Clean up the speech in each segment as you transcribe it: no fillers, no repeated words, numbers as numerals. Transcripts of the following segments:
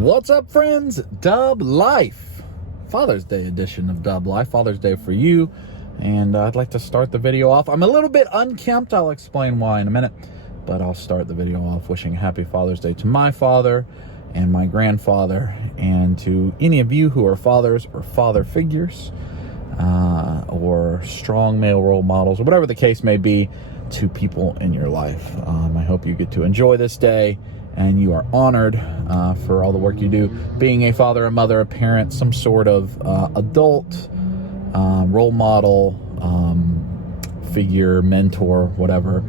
What's up, friends? Dub Life. Father's Day edition of Dub Life. Father's Day for you. And I'd like to start the video off. I'm a little bit unkempt. I'll explain why in a minute. But I'll start the video off wishing happy Father's Day to my father and my grandfather, and to any of you who are fathers or father figures, or strong male role models, or whatever the case may be, to people in your life. I hope you get to enjoy this day and you are honored for all the work you do, being a father, a mother, a parent, some sort of adult role model, figure, mentor, whatever.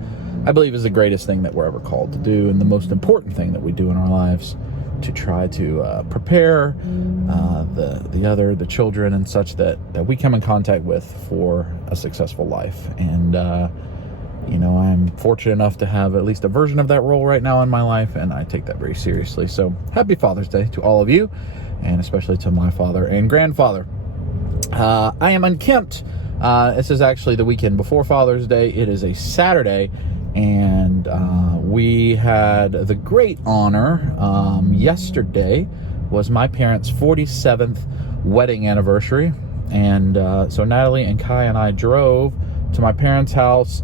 I believe is the greatest thing that we're ever called to do, and the most important thing that we do in our lives, to try to prepare the children and such that we come in contact with for a successful life. And you know, I'm fortunate enough to have at least a version of that role right now in my life, and I take that very seriously. So happy Father's Day to all of you, and especially to my father and grandfather. I am unkempt. This is actually the weekend before Father's Day. It is a Saturday, and we had the great honor, yesterday was my parents' 47th wedding anniversary. And so Natalie and Kai and I drove to my parents' house.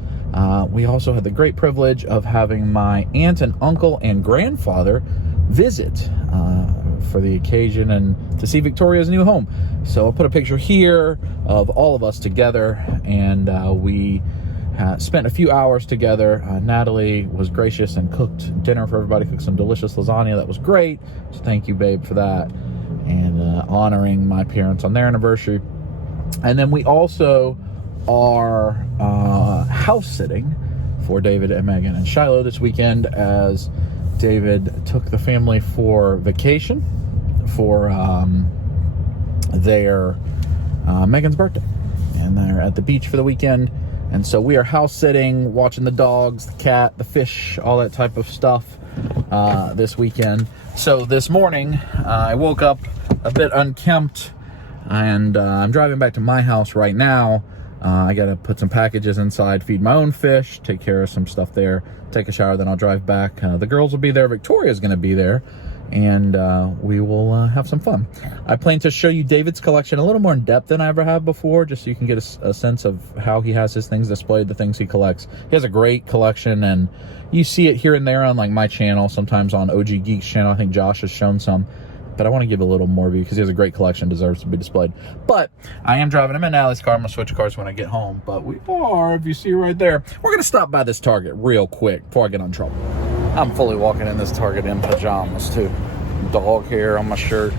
We also had the great privilege of having my aunt and uncle and grandfather visit for the occasion and to see Victoria's new home. So I'll put a picture here of all of us together, and we spent a few hours together. Natalie was gracious and cooked dinner for everybody, cooked some delicious lasagna. That was great. So thank you, babe, for that. And honoring my parents on their anniversary. And then we also are house sitting for David and Megan and Shiloh this weekend, as David took the family for vacation for their Megan's birthday, and they're at the beach for the weekend. And so we are house sitting, watching the dogs, the cat, the fish, all that type of stuff this weekend. So this morning I woke up a bit unkempt, and I'm driving back to my house right now. I gotta put some packages inside, feed my own fish, take care of some stuff there, take a shower, then I'll drive back. The girls will be there, Victoria's gonna be there, and we will have some fun. I plan to show you David's collection a little more in depth than I ever have before, just so you can get a sense of how he has his things displayed, the things he collects. He has a great collection, and you see it here and there on like my channel, sometimes on OG Geek's channel. I think Josh has shown some, but I want to give a little more view because he has a great collection, deserves to be displayed. But I am driving him in Natalie's car. I'm going to switch cars when I get home. But we are, if you see right there, we're going to stop by this Target real quick before I get in trouble. I'm fully walking in this Target in pajamas too. Dog hair on my shirt.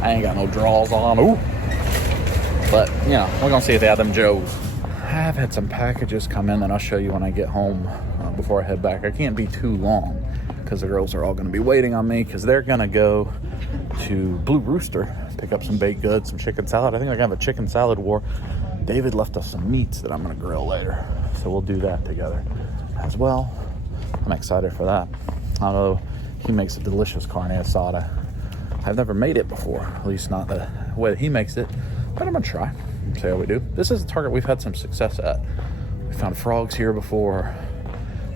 I ain't got no drawers on. Ooh. But, you know, we're going to see if they have them Joes. I have had some packages come in that I'll show you when I get home before I head back. I can't be too long because the girls are all going to be waiting on me, because they're going to go to Blue Rooster, pick up some baked goods, some chicken salad. I think I have a chicken salad war. David left us some meats that I'm going to grill later, so we'll do that together as well. I'm excited for that. Although he makes a delicious carne asada. I've never made it before, at least not the way that he makes it, but I'm going to try and see how we do. This is a Target we've had some success at. We found frogs here before,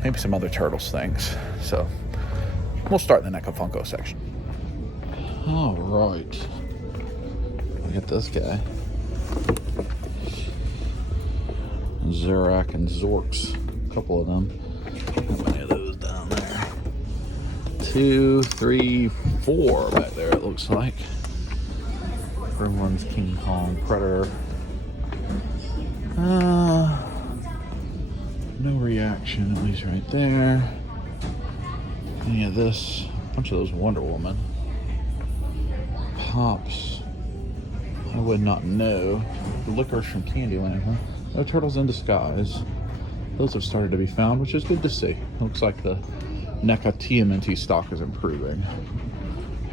maybe some other turtles things. So we'll start in the NECA Funko section. All right. Look at this guy. Zorak and Zorks. A couple of them. How many of those down there? 2, 3, 4 back there, it looks like. Gremlins, King Kong, Predator. No reaction, at least right there. Any of this. A bunch of those Wonder Woman. Pops. I would not know. The licorice from Candyland, huh? No Turtles in Disguise. Those have started to be found, which is good to see. Looks like the NECA TMNT stock is improving.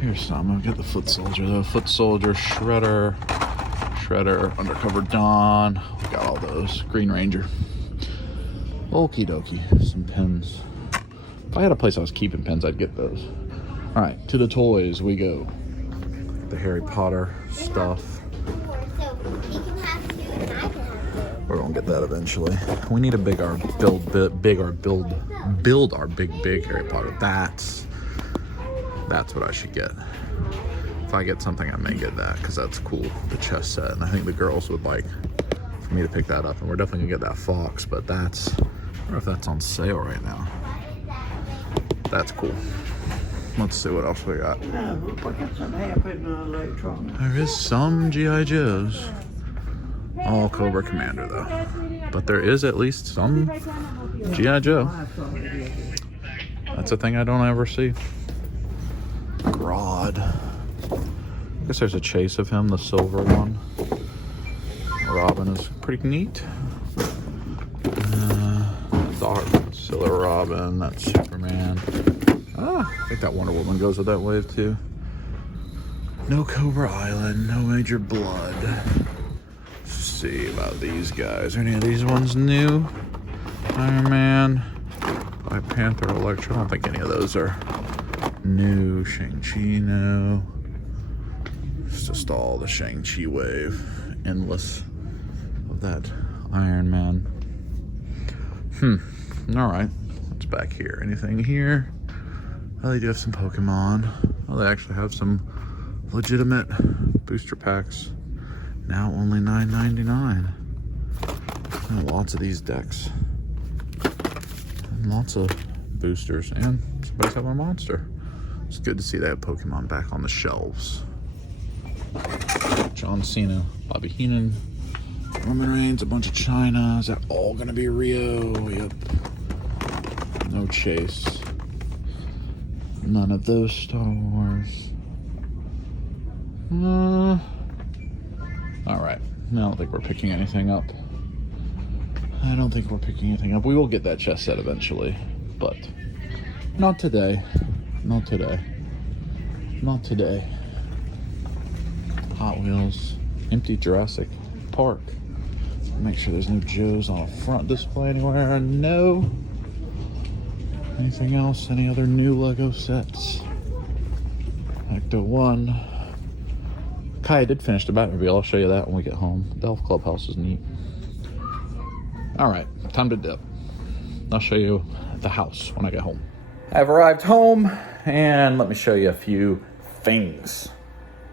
Here's some. I'll get the Foot Soldier though. Foot Soldier, Shredder, Undercover Dawn. We got all those. Green Ranger. Okie dokie. Some pins. If I had a place I was keeping pins, I'd get those. Alright, to the toys we go. The Harry Potter stuff. So he can have 2 and I can have 2. We're gonna get that eventually. We need to build our big Harry Potter. That's what I should get. If I get something, I may get that because that's cool, the chess set. And I think the girls would like for me to pick that up. And we're definitely gonna get that fox, but that's, I don't know if that's on sale right now. That's cool. Let's see what else we got. There is some G.I. Joes. All Cobra Commander though. But there is at least some G.I. Joe. That's a thing I don't ever see. Grodd. I guess there's a chase of him, the silver one. Robin is pretty neat. Silver Robin, that's Superman. I think that Wonder Woman goes with that wave too. No Cobra Island, no Major Blood. Let's see about these guys. Are any of these ones new? Iron Man, Black Panther, Electra. I don't think any of those are new. Shang-Chi, no. It's just all the Shang-Chi wave. Endless of that Iron Man. Alright. What's back here? Anything here? Oh, they do have some Pokemon. Oh, they actually have some legitimate booster packs. Now only $9.99. Lots of these decks. And lots of boosters. And somebody's having a monster. It's good to see they have Pokemon back on the shelves. John Cena, Bobby Heenan, Roman Reigns, a bunch of China. Is that all gonna be Rio? Yep. No Chase. None of those Star Wars. Alright. I don't think we're picking anything up. I don't think we're picking anything up. We will get that chess set eventually, but not today. Not today. Not today. Hot Wheels. Empty Jurassic Park. Make sure there's no Joes on a front display anywhere. No. Anything else? Any other new Lego sets? Ecto 1. Kai did finish the Batmobile. I'll show you that when we get home. The Elf Clubhouse is neat. Alright, time to dip. I'll show you the house when I get home. I've arrived home, and let me show you a few things.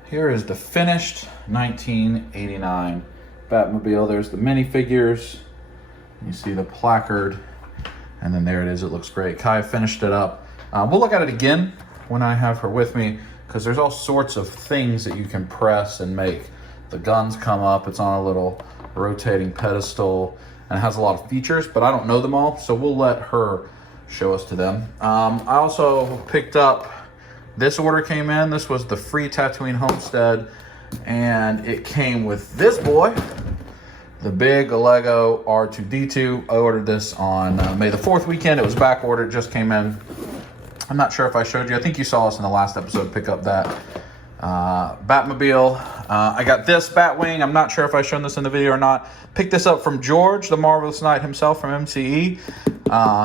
Here is the finished 1989 Batmobile. There's the minifigures. You see the placard, and then there it is. It looks great. Kai finished it up. We'll look at it again when I have her with me, because there's all sorts of things that you can press and make the guns come up. It's on a little rotating pedestal, and it has a lot of features, but I don't know them all, so we'll let her show us to them. I also picked up, this order came in. This was the free Tatooine Homestead, and it came with this boy, the big Lego R2-D2. I ordered this on May the 4th weekend. It was back ordered, just came in. I'm not sure if I showed you. I think you saw us in the last episode pick up that Batmobile. I got this Batwing. I'm not sure if I shown this in the video or not. Picked this up from George, the Marvelous Knight himself from MCE.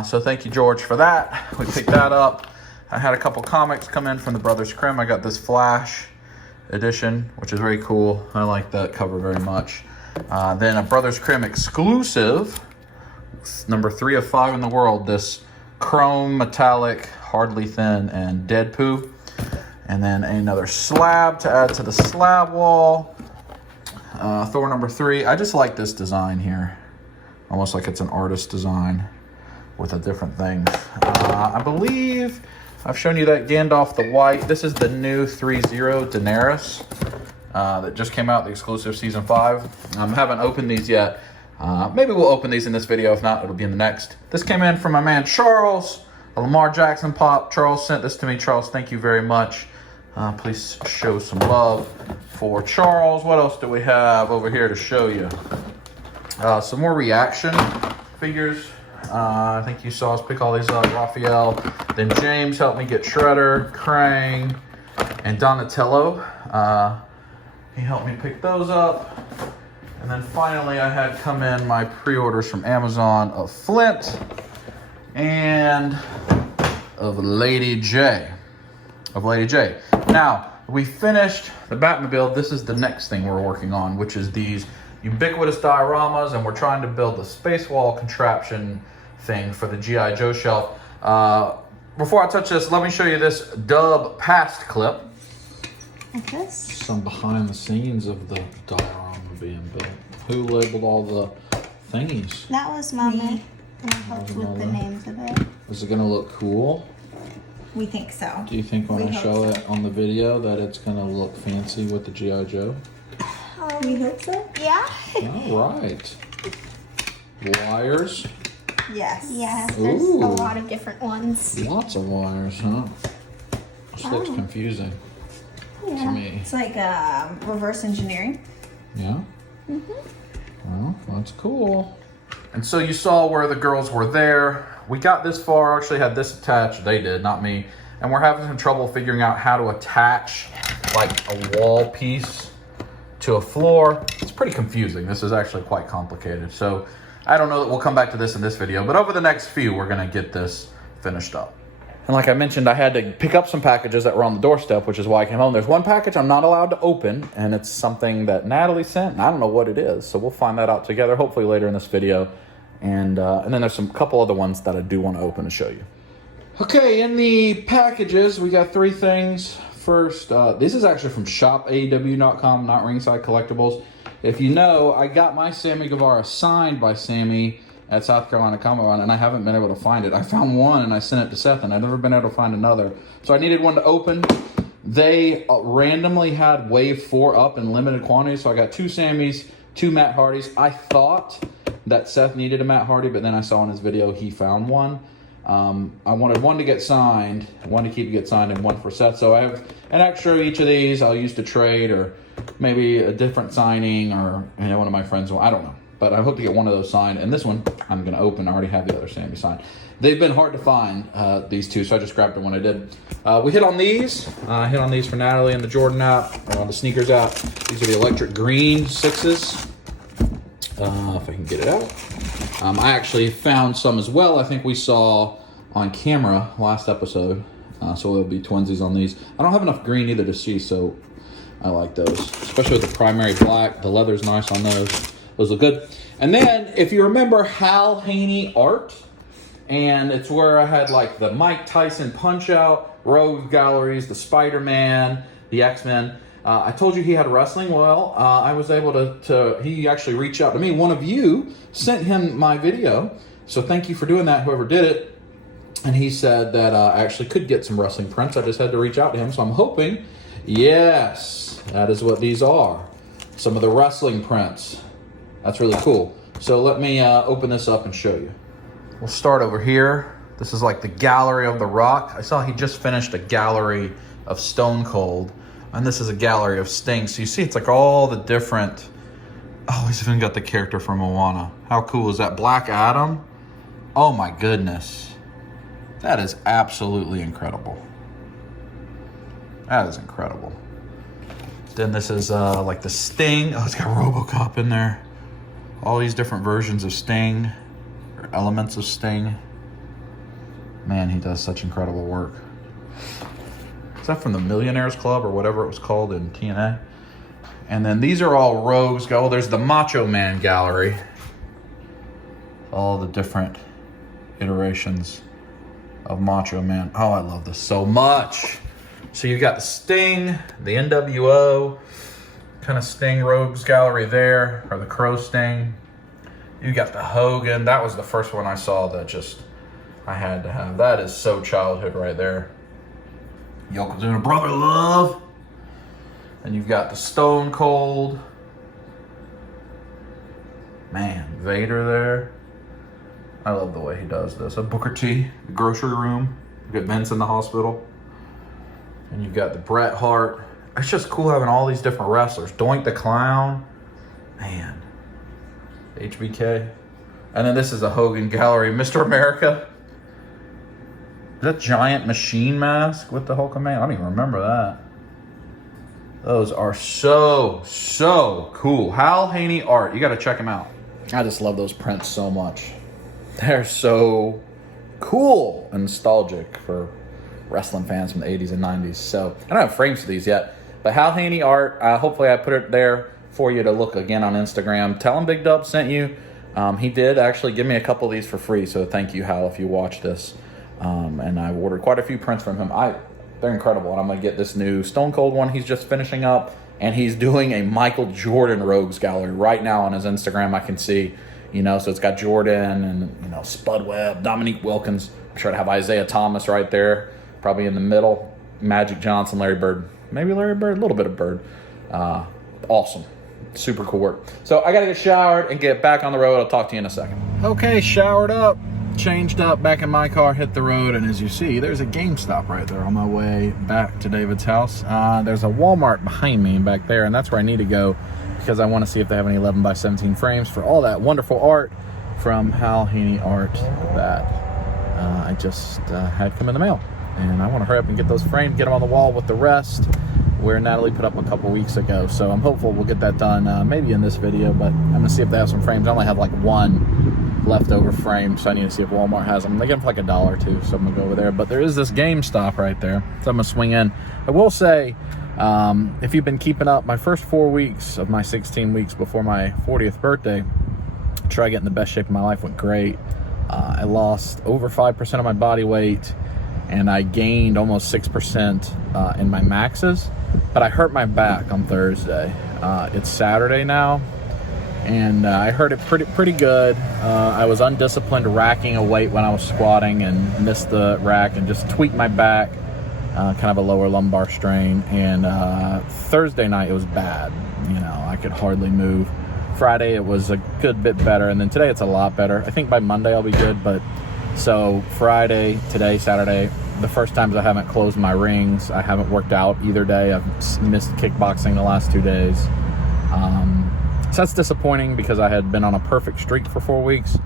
So thank you, George, for that. We picked that up. I had a couple comics come in from the Brothers Grimm. I got this Flash edition, which is very cool. I like that cover very much. Then a Brothers Grimm exclusive, number 3 of 5 in the world, this chrome metallic Hardly Thin and Dead Poo. And then another slab to add to the slab wall. Thor number 3. I just like this design here. Almost like it's an artist design with a different thing. I believe I've shown you that Gandalf the White. This is the new 3-0 Daenerys that just came out, the exclusive season 5. I haven't opened these yet. Maybe we'll open these in this video. If not, it'll be in the next. This came in from my man Charles, a Lamar Jackson pop. Charles sent this to me. Charles, thank you very much. Please show some love for Charles. What else do we have over here to show you? Some more reaction figures. I think you saw us pick all these up. Raphael. Then James helped me get Shredder, Krang, and Donatello. He helped me pick those up. And then finally I had come in my pre-orders from Amazon of Flint and of Lady J. Now, we finished the Batmobile. This is the next thing we're working on, which is these ubiquitous dioramas, and we're trying to build the space wall contraption thing for the G.I. Joe shelf. Before I touch this, let me show you this Dub Past clip. like this. Some behind the scenes of the diorama being built. Who labeled all the thingies? That was Mama. And I helped with the names of it. Is it gonna look cool? We think so. Do you think when We I hope show so. it on the video that it's gonna look fancy with the G.I. Joe? We hope so. Yeah. All right. Wires. Yes. Yeah, there's Ooh. a lot of different ones. Lots of wires, huh? This looks Oh. confusing to Yeah. me. It's like reverse engineering. Yeah? Well, that's cool. And so you saw where the girls were there. We got this far, actually had this attached. They did, not me. And we're having some trouble figuring out how to attach like a wall piece to a floor. It's pretty confusing. This is actually quite complicated. So I don't know that we'll come back to this in this video, but over the next few, we're gonna get this finished up. And like I mentioned, I had to pick up some packages that were on the doorstep, which is why I came home. There's one package I'm not allowed to open, and it's something that Natalie sent, and I don't know what it is. So we'll find that out together, hopefully later in this video. And then there's some couple other ones that I do want to open and show you. Okay, in the packages, we got 3 things. First, this is actually from shopaew.com, not Ringside Collectibles. If you know, I got my Sammy Guevara signed by Sammy at South Carolina Comic Con, and I haven't been able to find it. I found one and I sent it to Seth, and I've never been able to find another. So I needed one to open. They randomly had Wave 4 up in limited quantity, so I got 2 Sammys, 2 Matt Hardys. I thought that Seth needed a Matt Hardy, but then I saw in his video he found one. I wanted one to get signed, one to keep get signed, and one for Seth. So I have an extra of each of these I'll use to trade, or maybe a different signing, or one of my friends will. I don't know. But I hope to get one of those signed. And this one I'm going to open. I already have the other Sammy signed. They've been hard to find, these 2, so I just grabbed them when I did. We hit on these. I hit on these for Natalie and the Jordan app, or on the sneakers app. These are the electric green 6s. If I can get it out. I actually found some as well. I think we saw on camera last episode. So there'll be twinsies on these. I don't have enough green either to see, so I like those. Especially with the primary black. The leather's nice on those. Those look good. And then, if you remember Hal Haney art, and it's where I had like the Mike Tyson Punch-Out, Rogue Galleries, the Spider-Man, the X-Men. I told you he had wrestling. Well, I was able he actually reached out to me. One of you sent him my video. So thank you for doing that, whoever did it. And he said that I actually could get some wrestling prints. I just had to reach out to him. So I'm hoping, yes, that is what these are. Some of the wrestling prints. That's really cool. So let me open this up and show you. We'll start over here. This is like the Gallery of the Rock. I saw he just finished a gallery of Stone Cold. And this is a gallery of Sting. So you see it's like all the different... Oh, he's even got the character from Moana. How cool is that? Black Adam? Oh my goodness. That is absolutely incredible. That is incredible. Then this is like the Sting. Oh, it's got RoboCop in there. All these different versions of Sting, or elements of Sting. Man, he does such incredible work. Is that from the Millionaires Club or whatever it was called in TNA? And then these are all rogues. Oh, there's the Macho Man Gallery. All the different iterations of Macho Man. Oh, I love this so much. So you got the Sting, the NWO, kind of Sting Rogues Gallery there, or the Crow Sting. You got the Hogan. That was the first one I saw that just I had to have. That is so childhood right there. Yokozuna Brother Love. And you've got the Stone Cold. Man, Vader there. I love the way he does this. A Booker T, the grocery room. You got Vince in the hospital. And you've got the Bret Hart. It's just cool having all these different wrestlers. Doink the Clown. Man. HBK. And then this is a Hogan Gallery. Mr. America. Is that giant machine mask with the Hulkamania? I don't even remember that. Those are so, so cool. Hal Haney art. You got to check them out. I just love those prints so much. They're so cool and nostalgic for wrestling fans from the 80s and 90s. So I don't have frames for these yet. But Hal Haney art. Hopefully I put it there for you to look again on Instagram. Tell him Big Dub sent you. He did actually give me a couple of these for free. So thank you, Hal, if you watch this. And I ordered quite a few prints from him. They're incredible. And I'm going to get this new Stone Cold one he's just finishing up. And he's doing a Michael Jordan Rogues Gallery right now on his Instagram. I can see, you know, so it's got Jordan and, you know, Spud Webb, Dominique Wilkins. I'm sure to have Isaiah Thomas right there, probably in the middle. Magic Johnson, Larry Bird. Maybe Larry Bird, a little bit of Bird. Awesome. Super cool work. So I got to get showered and get back on the road. I'll talk to you in a second. Okay, showered up, changed up, back in my car, hit the road, and as you see, there's a GameStop right there on my way back to David's house. There's a Walmart behind me back there, and that's where I need to go because I want to see if they have any 11 by 17 frames for all that wonderful art from Hal Haney Art that I just had come in the mail. And I want to hurry up and get those framed, get them on the wall with the rest where Natalie put up a couple weeks ago. So I'm hopeful we'll get that done maybe in this video, but I'm going to see if they have some frames. I only have like one leftover frame, so I need to see if Walmart has them. They get them for like $1 too, so I'm going to go over there. But there is this GameStop right there, so I'm going to swing in. I will say, if you've been keeping up, my first 4 weeks of my 16 weeks before my 40th birthday, try getting the best shape of my life, went great. I lost over 5% of my body weight, and I gained almost 6% in my maxes, but I hurt my back on Thursday. It's Saturday now, and I hurt it pretty good. I was undisciplined racking a weight when I was squatting and missed the rack and just tweaked my back, kind of a lower lumbar strain, and Thursday night it was bad. You know, I could hardly move. Friday it was a good bit better, and then today it's a lot better. I think by Monday I'll be good, but so Friday, today, Saturday, the first times I haven't closed my rings. I haven't worked out either day. I've missed kickboxing the last 2 days. So that's disappointing because I had been on a perfect streak for 4 weeks.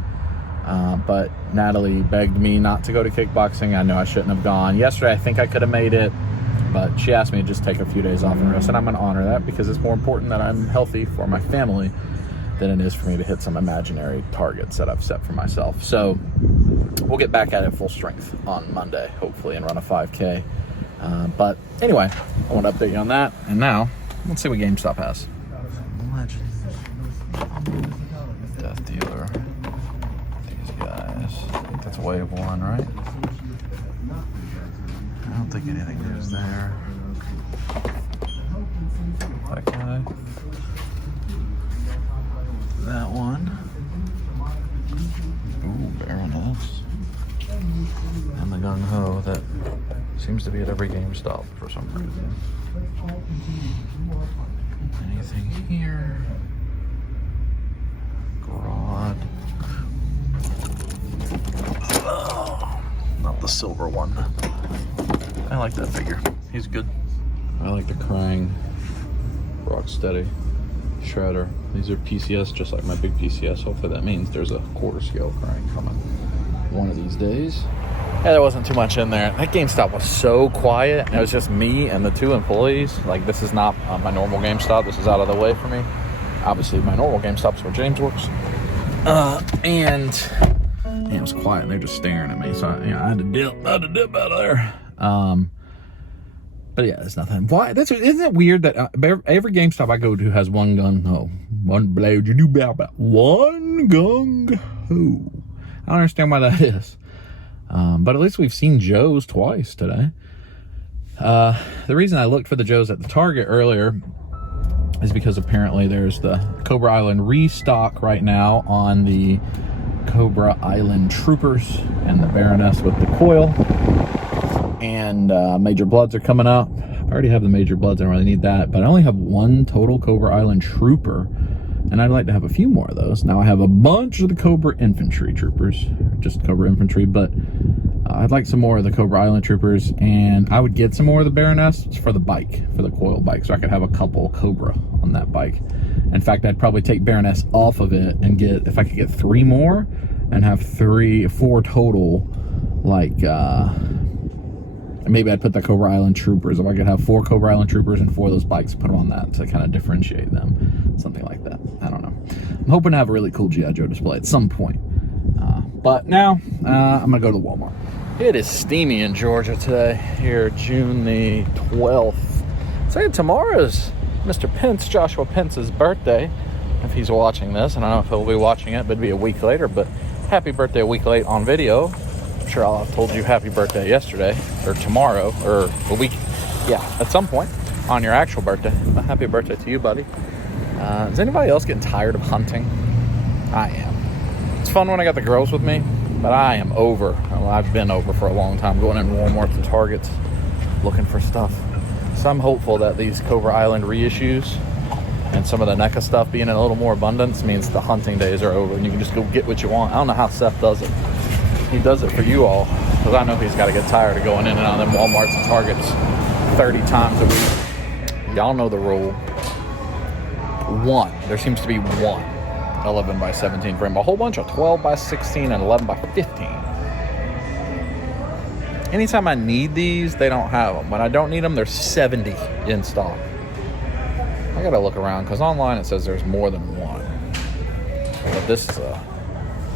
But Natalie begged me not to go to kickboxing. I know I shouldn't have gone. Yesterday I think I could have made it, but she asked me to just take a few days off and rest, and I'm going to honor that because it's more important that I'm healthy for my family than it is for me to hit some imaginary targets that I've set for myself. So we'll get back at it full strength on Monday, hopefully, and run a 5K. But anyway, I want to update you on that. And now, let's see what GameStop has. Legend. Death Dealer. These guys. I think that's Wave 1, right? I don't think anything is there. That guy. That one. Ooh, Baroness. And the Gung Ho that seems to be at every GameStop for some reason. Anything here? Grodd. Oh, not the silver one. I like that figure. He's good. I like the Krang. Rocksteady. Shredder. These are PCS, just like my big PCS. Hopefully that means there's a quarter scale Krang coming one of these days. Yeah, there wasn't too much in there. That GameStop was so quiet. It was just me and the 2 employees. Like, this is not my normal GameStop. This is out of the way for me. Obviously, my normal GameStop's where James works. And it was quiet. And they're just staring at me. So I had to dip out of there. But yeah, there's nothing. Why? Isn't it weird that every GameStop I go to has one gung ho, one blade you do about one gung ho. I don't understand why that is. But at least we've seen Joe's twice today. The reason I looked for the Joe's at the Target earlier is because apparently there's the Cobra Island restock right now on the Cobra Island Troopers and the Baroness with the coil. And Major Bloods are coming up. I already have the Major Bloods. I don't really need that. But I only have one total Cobra Island Trooper. And I'd like to have a few more of those. Now I have a bunch of the Cobra Infantry Troopers. Just Cobra Infantry. But I'd like some more of the Cobra Island Troopers. And I would get some more of the Baroness for the bike. For the coil bike. So I could have a couple Cobra on that bike. In fact, I'd probably take Baroness off of it. And get, if I could get 3 more. And have 4 total. Like, maybe I'd put the Cobra Island Troopers. If I could have 4 Cobra Island Troopers and 4 of those bikes, put them on that to kind of differentiate them. Something like that. I don't know. I'm hoping to have a really cool G.I. Joe display at some point. But now, I'm going to go to Walmart. It is steamy in Georgia today. Here, June the 12th. So tomorrow's Mr. Pence, Joshua Pence's birthday. If he's watching this, and I don't know if he'll be watching it, but it'd be a week later. But happy birthday a week late on video. I'm sure I'll have told you happy birthday yesterday, or tomorrow, or a week. Yeah, at some point on your actual birthday. A happy birthday to you, buddy. Is anybody else getting tired of hunting? I am. It's fun when I got the girls with me, but I am over. Well, I've been over for a long time, going in Walmart and Targets, looking for stuff. So I'm hopeful that these Cobra Island reissues and some of the NECA stuff being in a little more abundance means the hunting days are over and you can just go get what you want. I don't know how Seth does it. He does it for you all, because I know he's got to get tired of going in and out of them Walmarts and Targets 30 times a week. Y'all know the rule. There seems to be one 11 by 17 frame. A whole bunch of 12 by 16 and 11 by 15. Anytime I need these, they don't have them. When I don't need them, there's 70 in stock. I gotta look around, because online it says there's more than one. But this is a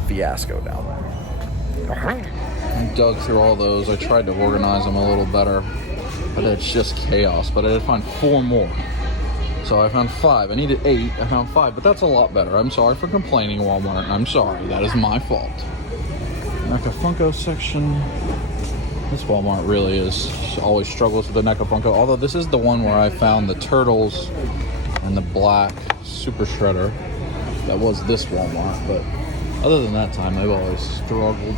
fiasco down there. I dug through all those. I tried to organize them a little better, but it's just chaos. But I did find 4 more. So I found 5. I needed 8. I found 5, but that's a lot better. I'm sorry for complaining, Walmart. I'm sorry. That is my fault. NECA Funko section. This Walmart really always struggles with the NECA Funko. Although this is the one where I found the turtles and the black Super Shredder. That was this Walmart, but other than that time, they've always struggled.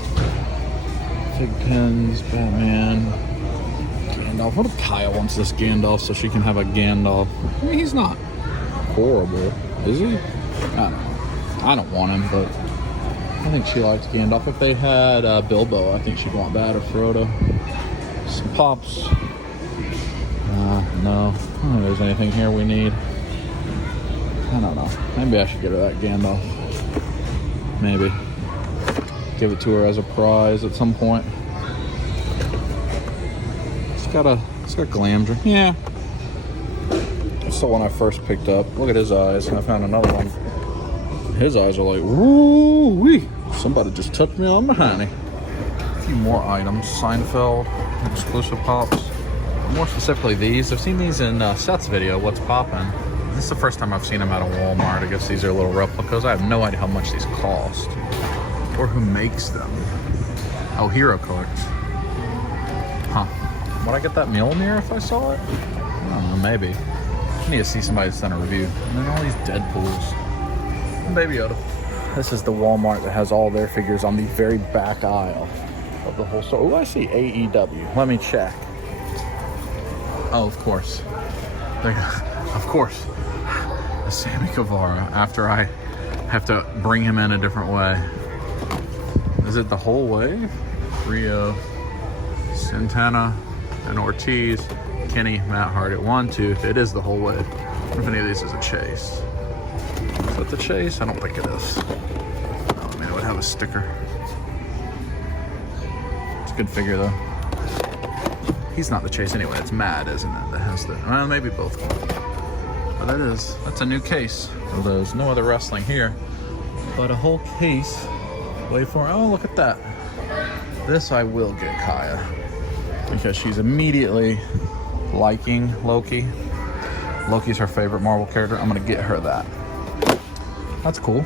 Fig pens, Batman, Gandalf. What if Kyle wants this Gandalf so she can have a Gandalf? I mean, he's not horrible, is he? I don't know. I don't want him, but I think she likes Gandalf. If they had Bilbo, I think she'd want that, or Frodo. Some pops. No. I don't think there's anything here we need. I don't know. Maybe I should get her that Gandalf. Maybe. Give it to her as a prize at some point. It's got Glamdring. Yeah. That's the one I first picked up. Look at his eyes. And I found another one. His eyes are like, woo-wee. Somebody just touched me on my hiney. A few more items. Seinfeld, exclusive pops. More specifically these. I've seen these in Seth's video, What's Poppin'. This is the first time I've seen them at a Walmart. I guess these are little replicas. I have no idea how much these cost. Or who makes them. Oh, Hero Colors. Huh. Would I get that Mjolnir if I saw it? I don't know, maybe. I need to see somebody that's done a review. And then all these Deadpools. And Baby Yoda. This is the Walmart that has all their figures on the very back aisle of the whole store. Oh, I see AEW. Let me check. Oh, of course. Of course. The Sammy Guevara, after I have to bring him in a different way. Is it the whole way? Rio, Santana, and Ortiz, Kenny, Matt Hardy. 1, 2. It is the whole way. If any of these is a chase. Is that the chase? I don't think it is. Oh, I mean, it would have a sticker. It's a good figure, though. He's not the chase anyway. It's Mad, isn't it? That has the... Well, maybe both. But that's a new case. So there's no other wrestling here. But a whole case. Wait for it. Oh, look at that. This I will get Kaya. Because she's immediately liking Loki. Loki's her favorite Marvel character. I'm going to get her that. That's cool.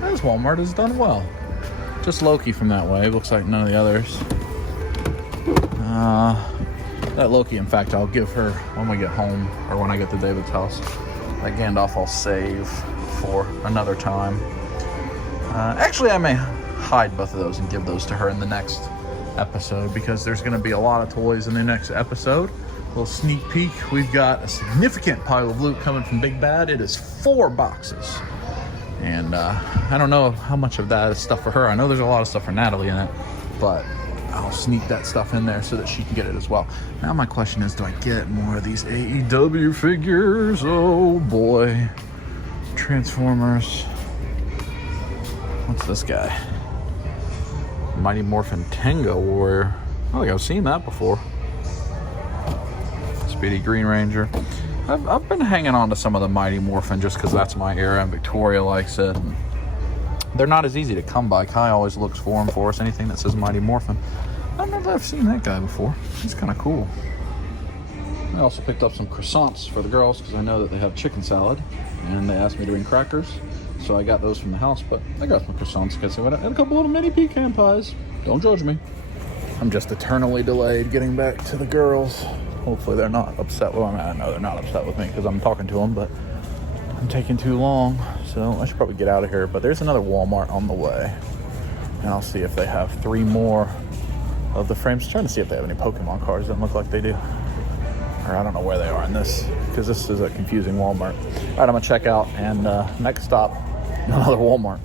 This Walmart has done well. Just Loki from that way. Looks like none of the others. That Loki, in fact, I'll give her when we get home or when I get to David's house. That Gandalf I'll save for another time. Actually, I may hide both of those and give those to her in the next episode, because there's going to be a lot of toys in the next episode. A little sneak peek. We've got a significant pile of loot coming from Big Bad. It is 4 boxes. And I don't know how much of that is stuff for her. I know there's a lot of stuff for Natalie in it, but I'll sneak that stuff in there so that she can get it as well. Now my question is, do I get more of these AEW figures? Oh boy. Transformers. What's this guy? Mighty Morphin Tango Warrior. I think I've seen that before. Speedy Green Ranger. I've been hanging on to some of the Mighty Morphin just because that's my era and Victoria likes it. And they're not as easy to come by. Kai always looks for them for us. Anything that says Mighty Morphin. I don't know if I've seen that guy before. He's kind of cool. I also picked up some croissants for the girls because I know that they have chicken salad. And they asked me to bring crackers. So I got those from the house. But I got some croissants. And a couple little mini pecan pies. Don't judge me. I'm just eternally delayed getting back to the girls. Hopefully they're not upset. Well, I know they're not upset with me because I'm talking to them, but I'm taking too long. So I should probably get out of here. But there's another Walmart on the way. And I'll see if they have 3 more of the frames. I'm trying to see if they have any Pokemon cards. Doesn't look like they do. Or I don't know where they are in this, because this is a confusing Walmart. All right, I'm gonna check out, and next stop, another Walmart.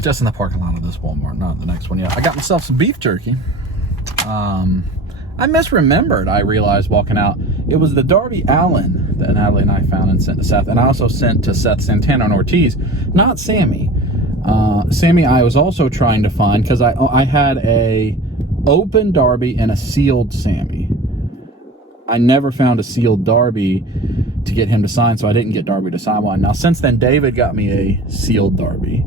Just in the parking lot of this Walmart, not the next one yet. I got myself some beef jerky. I misremembered, I realized walking out. It was the Darby Allin that Natalie and I found and sent to Seth. And I also sent to Seth Santana and Ortiz, not Sammy. Sammy I was also trying to find, because I had a open Darby and a sealed Sammy. I never found a sealed Darby to get him to sign, so I didn't get Darby to sign one. Now, since then, David got me a sealed Darby.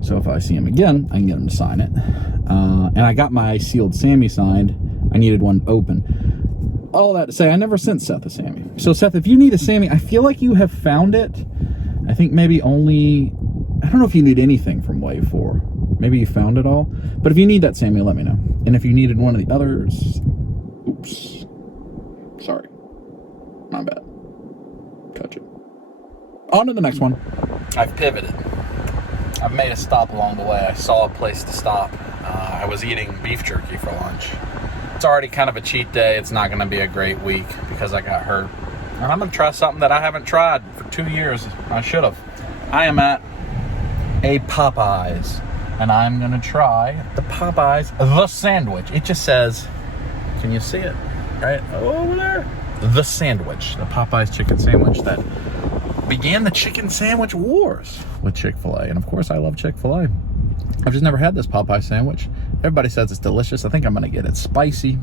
So if I see him again, I can get him to sign it. And I got my sealed Sammy signed. I needed one open. All that to say, I never sent Seth a Sammy. So Seth, if you need a Sammy, I feel like you have found it. I think maybe only, I don't know if you need anything from Wave 4. Maybe you found it all. But if you need that Sammy, let me know. And if you needed one of the others, oops. Sorry. My bad. Touch it. On to the next one. I've pivoted. I've made a stop along the way. I saw a place to stop. I was eating beef jerky for lunch. It's already kind of a cheat day. It's not going to be a great week because I got hurt. And I'm going to try something that I haven't tried for 2 years. I should have. I am at a Popeyes. And I'm going to try the Popeyes The Sandwich. It just says, can you see it? Right over there? The Sandwich. The Popeyes chicken sandwich that began the chicken sandwich wars with Chick-fil-A. And of course, I love Chick-fil-A. I've just never had this Popeye sandwich. Everybody says it's delicious. I think I'm going to get it spicy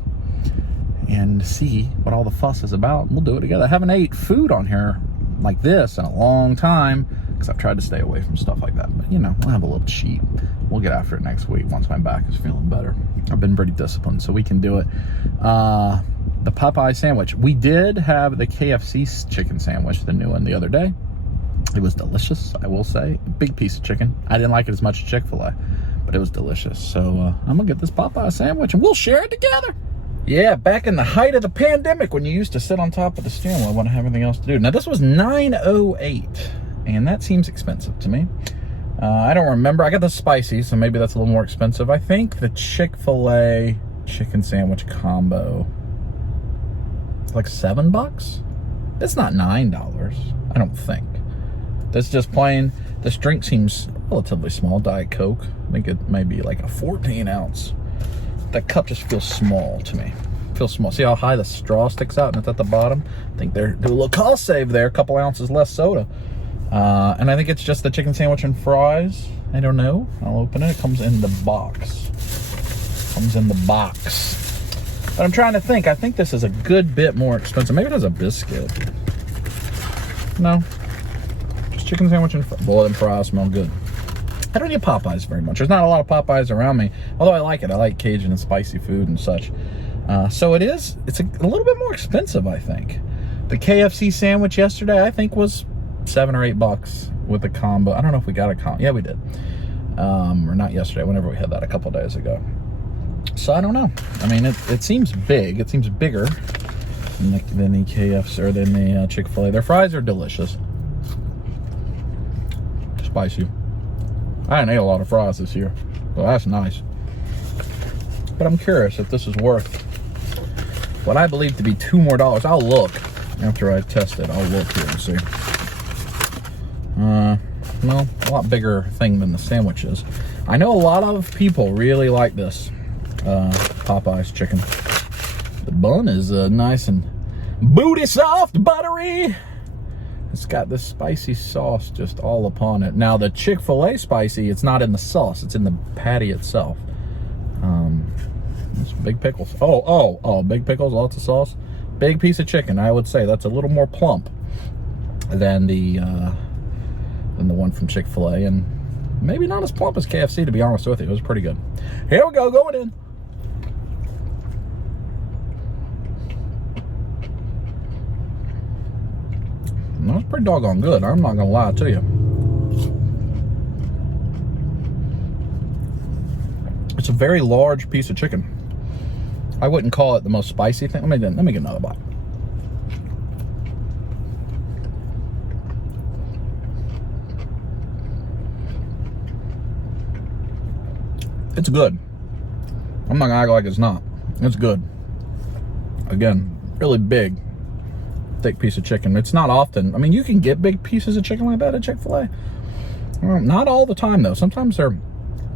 and see what all the fuss is about. We'll do it together. I haven't ate food on here like this in a long time because I've tried to stay away from stuff like that. But, you know, we'll have a little cheat. We'll get after it next week once my back is feeling better. I've been pretty disciplined, so we can do it. The Popeye sandwich. We did have the KFC chicken sandwich, the new one, the other day. It was delicious, I will say. Big piece of chicken. I didn't like it as much as Chick-fil-A, but it was delicious. So I'm going to get this Popeye sandwich, and we'll share it together. Yeah, back in the height of the pandemic when you used to sit on top of the steering wheel when I have anything else to do. Now, this was $9.08, and that seems expensive to me. I don't remember. I got the spicy, so maybe that's a little more expensive. I think the Chick-fil-A chicken sandwich combo is like $7. It's not $9, I don't think. That's just plain. This drink seems relatively small, Diet Coke. I think it may be like a 14 ounce. That cup just feels small to me. Feels small. See how high the straw sticks out and it's at the bottom? I think they're doing a little cost save there, a couple ounces less soda. And I think it's just the chicken sandwich and fries. I don't know. I'll open it. It comes in the box. Comes in the box. But I'm trying to think. I think this is a good bit more expensive. Maybe it has a biscuit. No. Just chicken sandwich and boy, them fries smell good. I don't eat Popeyes very much. There's not a lot of Popeyes around me. Although I like it. I like Cajun and spicy food and such. So it's a little bit more expensive, I think. The KFC sandwich yesterday, I think, was $7 or $8 with a combo. I don't know if we got a combo. Yeah, we did. Or not yesterday, whenever we had that a couple days ago. So I don't know. I mean, it seems big. It seems bigger than the KFC or than the Chick-fil-A. Their fries are delicious. Spicy. I didn't eat a lot of fries this year, so that's nice. But I'm curious if this is worth what I believe to be $2 more. I'll look after I test it. I'll look here and see. Well, a lot bigger thing than the sandwiches. I know a lot of people really like this Popeyes chicken. The bun is nice and booty soft, buttery. It's got this spicy sauce just all upon it. Now, the Chick-fil-A spicy, it's not in the sauce. It's in the patty itself. That's big pickles. Oh, big pickles, lots of sauce. Big piece of chicken, I would say. That's a little more plump than the one from Chick-fil-A. And maybe not as plump as KFC, to be honest with you. It was pretty good. Here we go, going in. That's pretty doggone good. I'm not gonna lie to you. It's a very large piece of chicken. I wouldn't call it the most spicy thing. Let me get another bite. It's good. I'm not gonna act like it's not. It's good. Again, really big, thick piece of chicken. It's not often. I mean, you can get big pieces of chicken like that at Chick-fil-A. Well, not all the time, though. Sometimes they're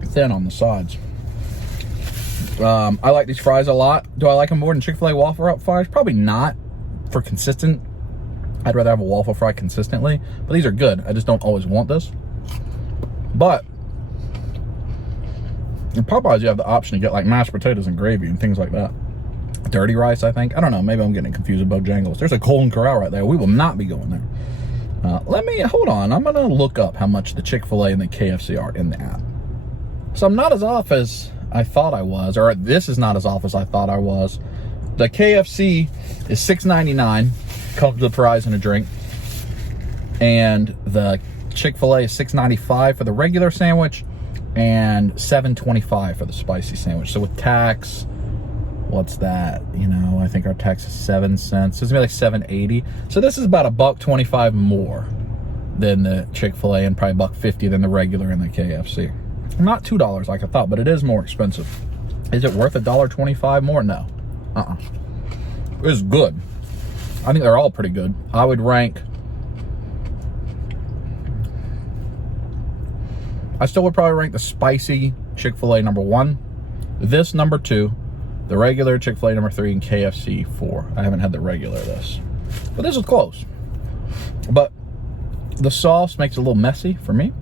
thin on the sides. I like these fries a lot. Do I like them more than Chick-fil-A waffle fries? Probably not. For consistent, I'd rather have a waffle fry consistently. But these are good. I just don't always want this. But in Popeyes, you have the option to get like mashed potatoes and gravy and things like that. Dirty rice, I think. I don't know. Maybe I'm getting confused with Bojangles. There's a Golden Corral right there. We will not be going there. Hold on. I'm going to look up how much the Chick-fil-A and the KFC are in the app. So I'm not as off as I thought I was, or this is not as off as I thought I was. The KFC is $6.99, comes with fries and a drink. And the Chick-fil-A is $6.95 for the regular sandwich and $7.25 for the spicy sandwich. So with tax, what's that? You know, I think our tax is 7 cents. So it's gonna be like $7.80. So this is about $1.25 more than the Chick-fil-A and probably $1.50 than the regular and the KFC. Not $2 like I thought, but it is more expensive. Is it worth $1.25 more? No. It's good. I think they're all pretty good. I would rank. I still would probably rank the spicy Chick-fil-A number 1, this number 2, the regular Chick-fil-A number 3, and KFC 4. I haven't had the regular this, but this is close. But the sauce makes it a little messy for me,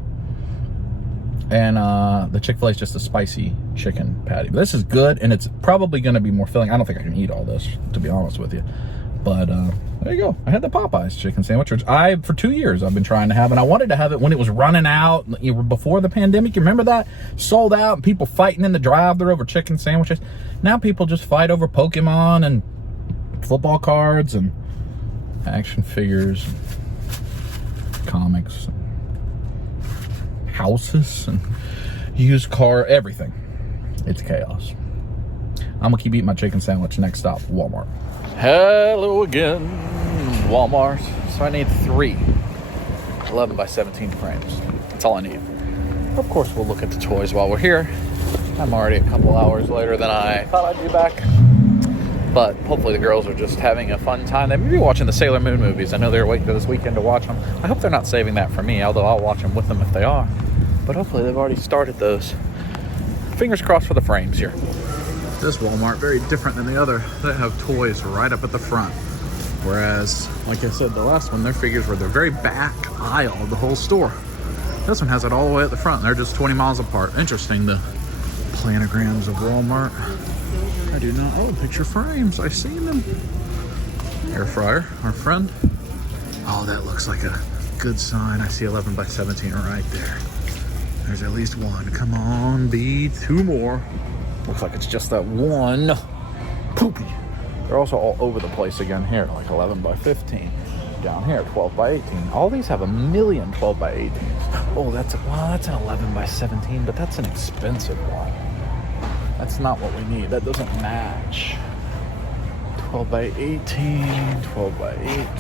and the Chick-fil-A is just a spicy chicken patty. But this is good, and it's probably going to be more filling. I don't think I can eat all this, to be honest with you. But there you go. I had the Popeyes chicken sandwich, which for 2 years I've been trying to have, and I wanted to have it when it was running out before the pandemic. You remember that? Sold out, and people fighting in the drive-thru over chicken sandwiches. Now people just fight over Pokemon and football cards and action figures, and comics, and houses, and used car, everything. It's chaos. I'm gonna keep eating my chicken sandwich. Next stop, Walmart. Hello again, Walmart. So I need 3 11 by 17 frames. That's all I need. Of course, we'll look at the toys while we're here. I'm already a couple hours later than I thought I'd be back. But hopefully the girls are just having a fun time. They may be watching the Sailor Moon movies. I know they're waiting for this weekend to watch them. I hope they're not saving that for me, although I'll watch them with them if they are. But hopefully they've already started those. Fingers crossed for the frames here. This Walmart, very different than the other. They have toys right up at the front. Whereas, like I said, the last one, their figures were the very back aisle of the whole store. This one has it all the way at the front. They're just 20 miles apart. Interesting, the planograms of Walmart. I do not, picture frames. I've seen them. Air fryer, our friend. Oh, that looks like a good sign. I see 11 by 17 right there. There's at least one. Come on, be 2 more. Looks like it's just that one. Poopy. They're also all over the place again here, like 11 by 15. Down here, 12 by 18. All these have a million 12 by 18s. Oh, that's an 11 by 17, but that's an expensive one. That's not what we need. That doesn't match. 12 by 18, 12 by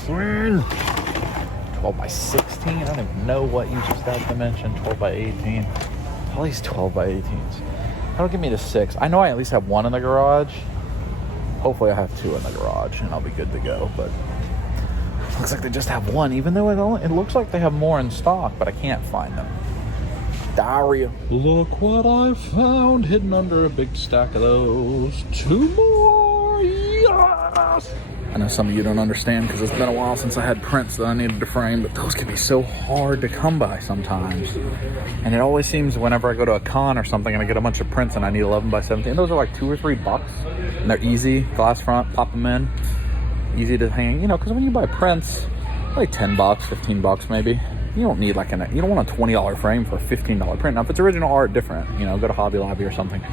18, 12 by 16. I don't even know what you just had to mention. 12 by 18. All these 12 by 18s. That'll give me the 6. I know I at least have 1 in the garage. Hopefully I have 2 in the garage and I'll be good to go. But it looks like they just have 1, even though it looks like they have more in stock, but I can't find them. Diarrhea. Look what I found hidden under a big stack of those. 2 more. Yes! I know some of you don't understand because it's been a while since I had prints that I needed to frame, but those can be so hard to come by sometimes. And it always seems whenever I go to a con or something and I get a bunch of prints and I need 11 by 17, those are like $2 or $3. And they're easy, glass front, pop them in. Easy to hang, you know, because when you buy prints, like $10, $15 maybe. You don't need you don't want a $20 frame for a $15 print. Now, if it's original art, different. You know, go to Hobby Lobby or something.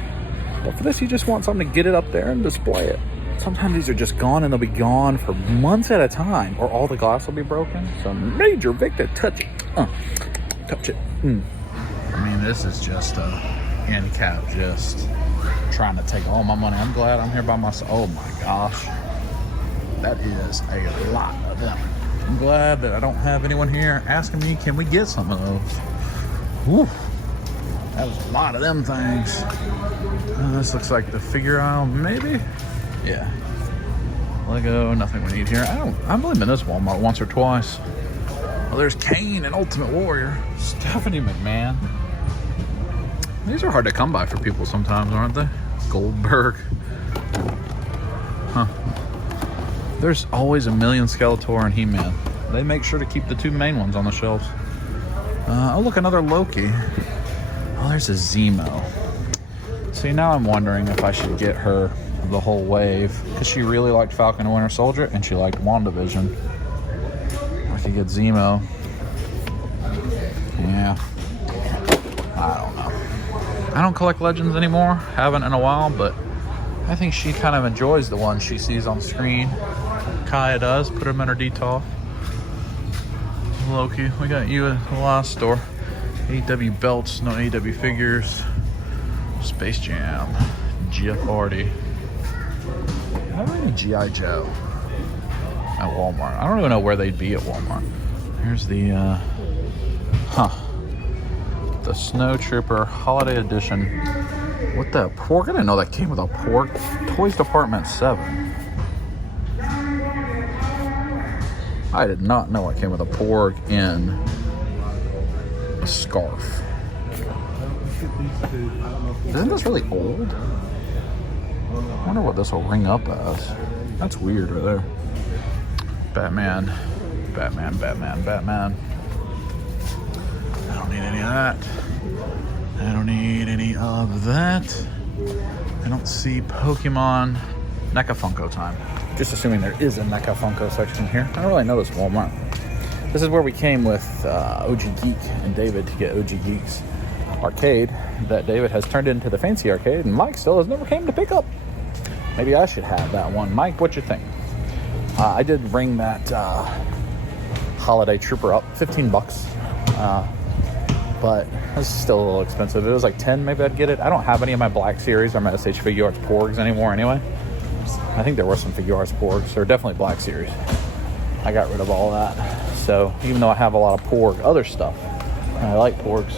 But for this, you just want something to get it up there and display it. Sometimes these are just gone and they'll be gone for months at a time, or all the glass will be broken. So major victim, touch it. Touch it. I mean, this is just a end cap, just trying to take all my money. I'm glad I'm here by myself. Oh my gosh. That is a lot of them. I'm glad that I don't have anyone here asking me, can we get some of those? Whew. That was a lot of them things. This looks like the figure aisle, maybe? Yeah. Lego, nothing we need here. I've only been to this Walmart once or twice. Well, there's Kane and Ultimate Warrior. Stephanie McMahon. These are hard to come by for people sometimes, aren't they? Goldberg. Huh. There's always a million Skeletor and He-Man. They make sure to keep the two main ones on the shelves. Oh, look, another Loki. Oh, there's a Zemo. See, now I'm wondering if I should get her the whole wave, because she really liked Falcon and Winter Soldier, and she liked WandaVision. I could get Zemo. Yeah. I don't know. I don't collect Legends anymore. Haven't in a while, but I think she kind of enjoys the ones she sees on screen. Kaya does. Put them in her DTOF. Loki, we got you at the last store. AW belts, no AW figures. Space Jam. Jeff Hardy. I don't need G.I. Joe at Walmart. I don't even know where they'd be at Walmart. Here's the, the Snow Trooper Holiday Edition. What the pork? I didn't know that came with a pork. Toys Department 7. I did not know it came with a pork in a scarf. Isn't this really old? I wonder what this will ring up as. That's weird right there. Batman. Batman, Batman, Batman. I don't need any of that. I don't need any of that. I don't see Pokemon. NECA Funko time. Just assuming there is a NECA Funko section here. I don't really know this Walmart. This is where we came with OG Geek and David to get OG Geek's arcade that David has turned into the fancy arcade, and Mike still has never came to pick up. Maybe I should have that one. Mike, what you think? I did ring that Holiday Trooper up, 15 bucks. But this is still a little expensive. If it was like 10, maybe I'd get it. I don't have any of my Black Series or my SH Figure Arts Porgs anymore anyway. I think there were some Figure Arts Porgs. They're definitely Black Series. I got rid of all that. So even though I have a lot of Porg other stuff, and I like Porgs,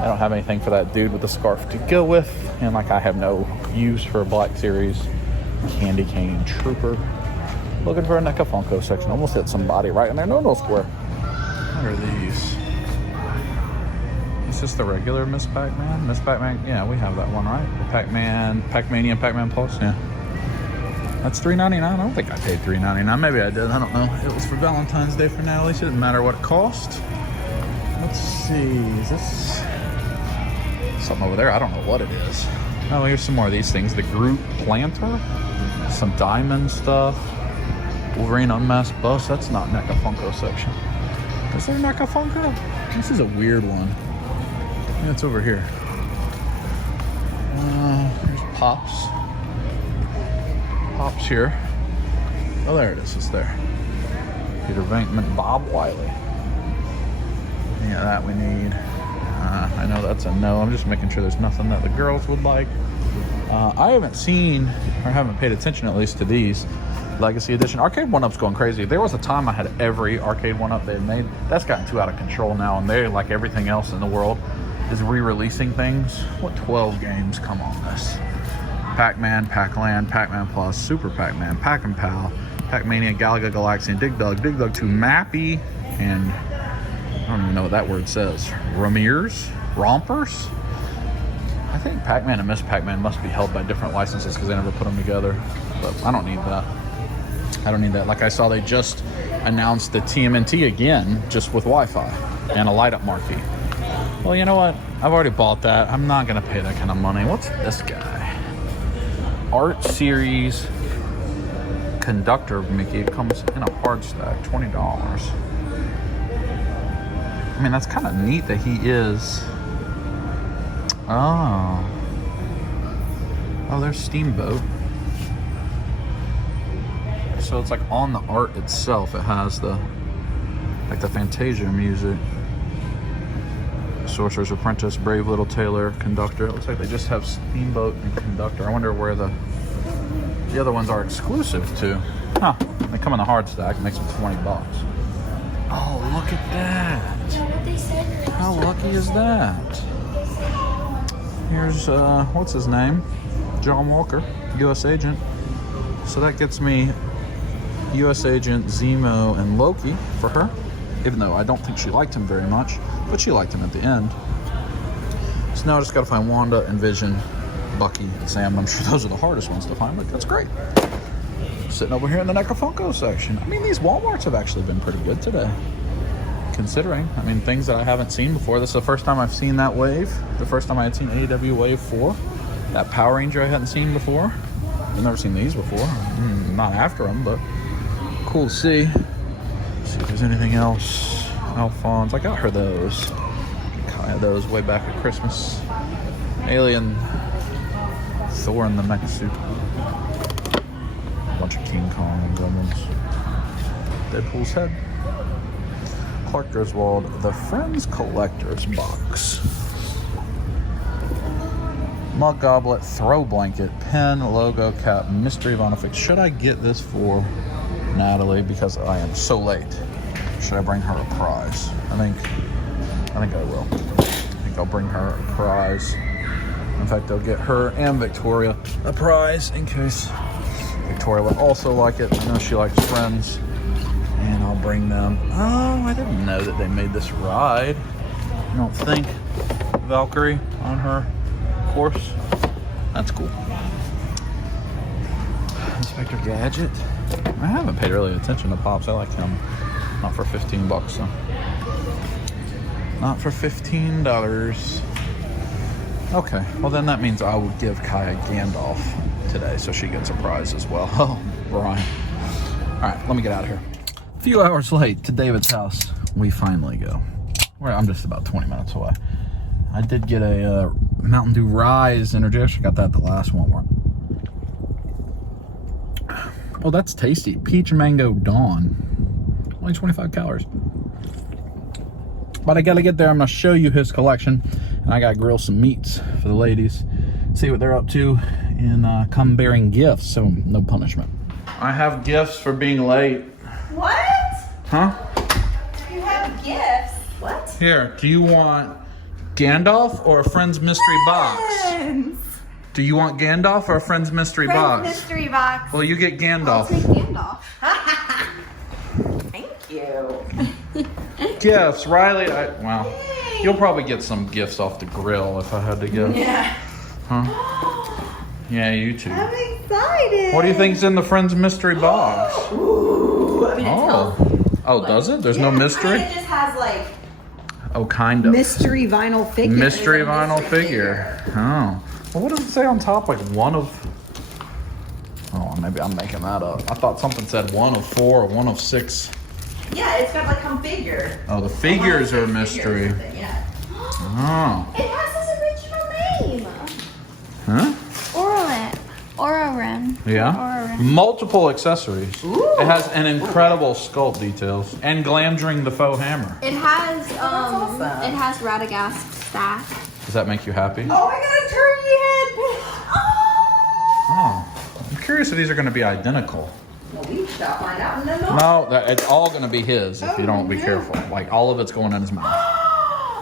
I don't have anything for that dude with the scarf to go with. And like I have no use for a Black Series Candy Cane Trooper. Looking for a NECA Funko section. Almost hit somebody right in their no-no square. What are these? Is this the regular Miss Pac-Man? Miss Pac-Man, yeah, we have that one, right? The Pac-Man, Pac-Mania, and Pac-Man Plus, yeah. That's $3.99. I don't think I paid $3.99. Maybe I did. I don't know. It was for Valentine's Day for Natalie. So it didn't matter what it cost. Let's see. Is this something over there? I don't know what it is. Oh, here's some more of these things. The Groot Planter. Some diamond stuff. Wolverine Unmasked Bus. That's not NECA Funko section. Is there NECA Funko? This is a weird one. Yeah, it's over here. There's Pops. Pops here. Oh, there it is. It's there. Peter Venkman, Bob Wiley. Yeah, that we need. I know that's a no. I'm just making sure there's nothing that the girls would like. I haven't seen, or haven't paid attention at least to these. Legacy Edition. Arcade 1-Up's going crazy. There was a time I had every Arcade 1-Up they had made. That's gotten too out of control now, and they, like everything else in the world, is re-releasing things. What 12 games come on this? Pac-Man, Pac-Land, Pac-Man Plus, Super Pac-Man, Pac-and-Pal, Pac-Mania, Galaga Galaxy, and Dig Dug 2 Mappy, and I don't even know what that word says. Rompers? I think Pac-Man and Miss Pac-Man must be held by different licenses because they never put them together, but I don't need that. I don't need that. Like I saw they just announced the TMNT again, just with Wi-Fi and a light-up marquee. Well, you know what? I've already bought that. I'm not going to pay that kind of money. What's this guy? Art Series Conductor Mickey. It comes in a hard stack, $20. I mean, that's kind of neat that he is. Oh, there's Steamboat. So it's like on the art itself, it has the like the Fantasia music. Sorcerer's Apprentice, Brave Little Tailor, Conductor. It looks like they just have Steamboat and Conductor. I wonder where the other ones are exclusive to. Huh, they come in the hard stack, makes them $20. Oh, look at that. How lucky is that? Here's, what's his name? John Walker, U.S. Agent. So that gets me U.S. Agent, Zemo, and Loki for her. Even though I don't think she liked him very much, but she liked him at the end. So now I just gotta find Wanda and Vision, Bucky, and Sam. I'm sure those are the hardest ones to find, but that's great. Sitting over here in the NECA Funko section. I mean, these Walmarts have actually been pretty good today. Considering, I mean, things that I haven't seen before. This is the first time I've seen that wave. The first time I had seen AEW Wave 4. That Power Ranger I hadn't seen before. I've never seen these before. Not after them, but cool to see. See if there's anything else. Alphonse, I got her those. I had those way back at Christmas. Alien, Thor in the mech suit. A bunch of King Kong and Gremlins. Deadpool's head. Clark Griswold, the Friends Collector's Box. Mug Goblet, Throw Blanket, Pen, Logo, Cap, Mystery Vinyl Fix. Should I get this for Natalie because I am so late? Should I bring her a prize? I think I will. I think I'll bring her a prize. In fact, I'll get her and Victoria a prize in case Victoria would also like it. I know she likes Friends. And I'll bring them. Oh, I didn't know that they made this ride. I don't think. Valkyrie on her horse. That's cool. Inspector Gadget. I haven't paid really attention to Pops. I like him. Not for $15 though. Not for $15. Okay, well then that means I will give Kaya Gandalf today, so she gets a prize as well. Oh, Brian. All right, let me get out of here. A few hours late to David's house, we finally go. I'm just about 20 minutes away. I did get a Mountain Dew Rise energy. I actually got that at the last Walmart. Oh, that's tasty. Peach Mango Dawn. Only 25 calories. But I gotta get there. I'm gonna show you his collection. And I gotta grill some meats for the ladies. See what they're up to and come bearing gifts, so no punishment. I have gifts for being late. What? Huh? You have gifts. What? Here, do you want Gandalf or a Friend's Mystery Box? Do you want Gandalf or a Friend's Mystery Box? Mystery box. Well, you get Gandalf. Take Gandalf. Thank you. Gifts, Riley. Well, you'll probably get some gifts off the grill if I had to guess. Yeah. Huh? Yeah, you too. I'm excited. What do you think's in the Friend's Mystery Box? Ooh. I mean, Oh, does it? There's no mystery? It just has like Oh, kind of. mystery vinyl figure. Mystery vinyl figure. Oh. Well, what does it say on top? Like one of... Oh, maybe I'm making that up. I thought something said 1 of 4 or 1 of 6. Yeah, it's got like some figure. Oh, the figures are a mystery. Yeah. Oh. It has his original name. Huh? Orarin. Yeah. Orarin. Multiple accessories. Ooh. It has an incredible sculpt details and Glamdring the faux hammer. It has awesome. it has Radagast staff. Does that make you happy? Oh, I got a turkey head. Oh. I'm curious if these are going to be identical. Well, we shall find out in a minute. No, it's all going to be his if you don't be careful. Like all of it's going in his mouth.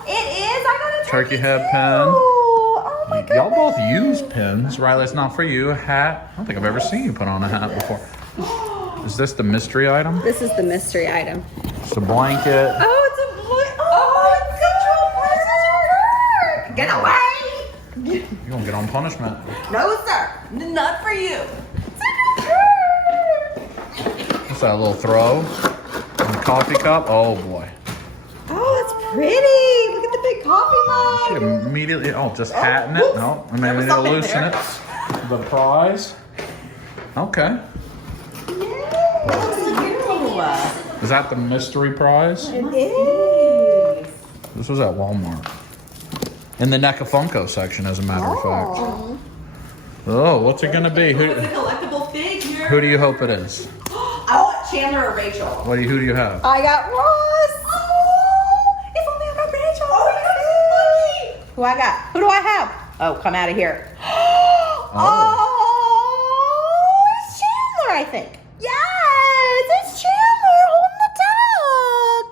It is. I got a Turkey head too. pen. Oh my god. Y'all both use pins. Riley, it's not for you. A hat. I don't think I've ever seen you put on a hat before. Is this the mystery item? This is the mystery item. It's a blanket. Oh, it's a it's a Get away! You're going to get on punishment. No, sir. Not for you. What's that, a little throw? And a coffee cup? Oh, boy. Oh, that's pretty. Look at the big coffee She mug. immediately, just hatting it. whoops. No, I There mean, was we need to something loosen there. it. The prize. Okay. Yeah. Is that the mystery prize? It is. This was at Walmart. In the NECA Funko section, as a matter of fact. Oh, what's it gonna be? It's a collectible figure. Who do you hope it is? I want Chandler or Rachel. Who do you have? I got Ross. Oh, if only I got Rachel. Oh, Who I got? Who do I have? Oh, come out of here. Oh. It's Chandler, I think. Yes, it's Chandler holding the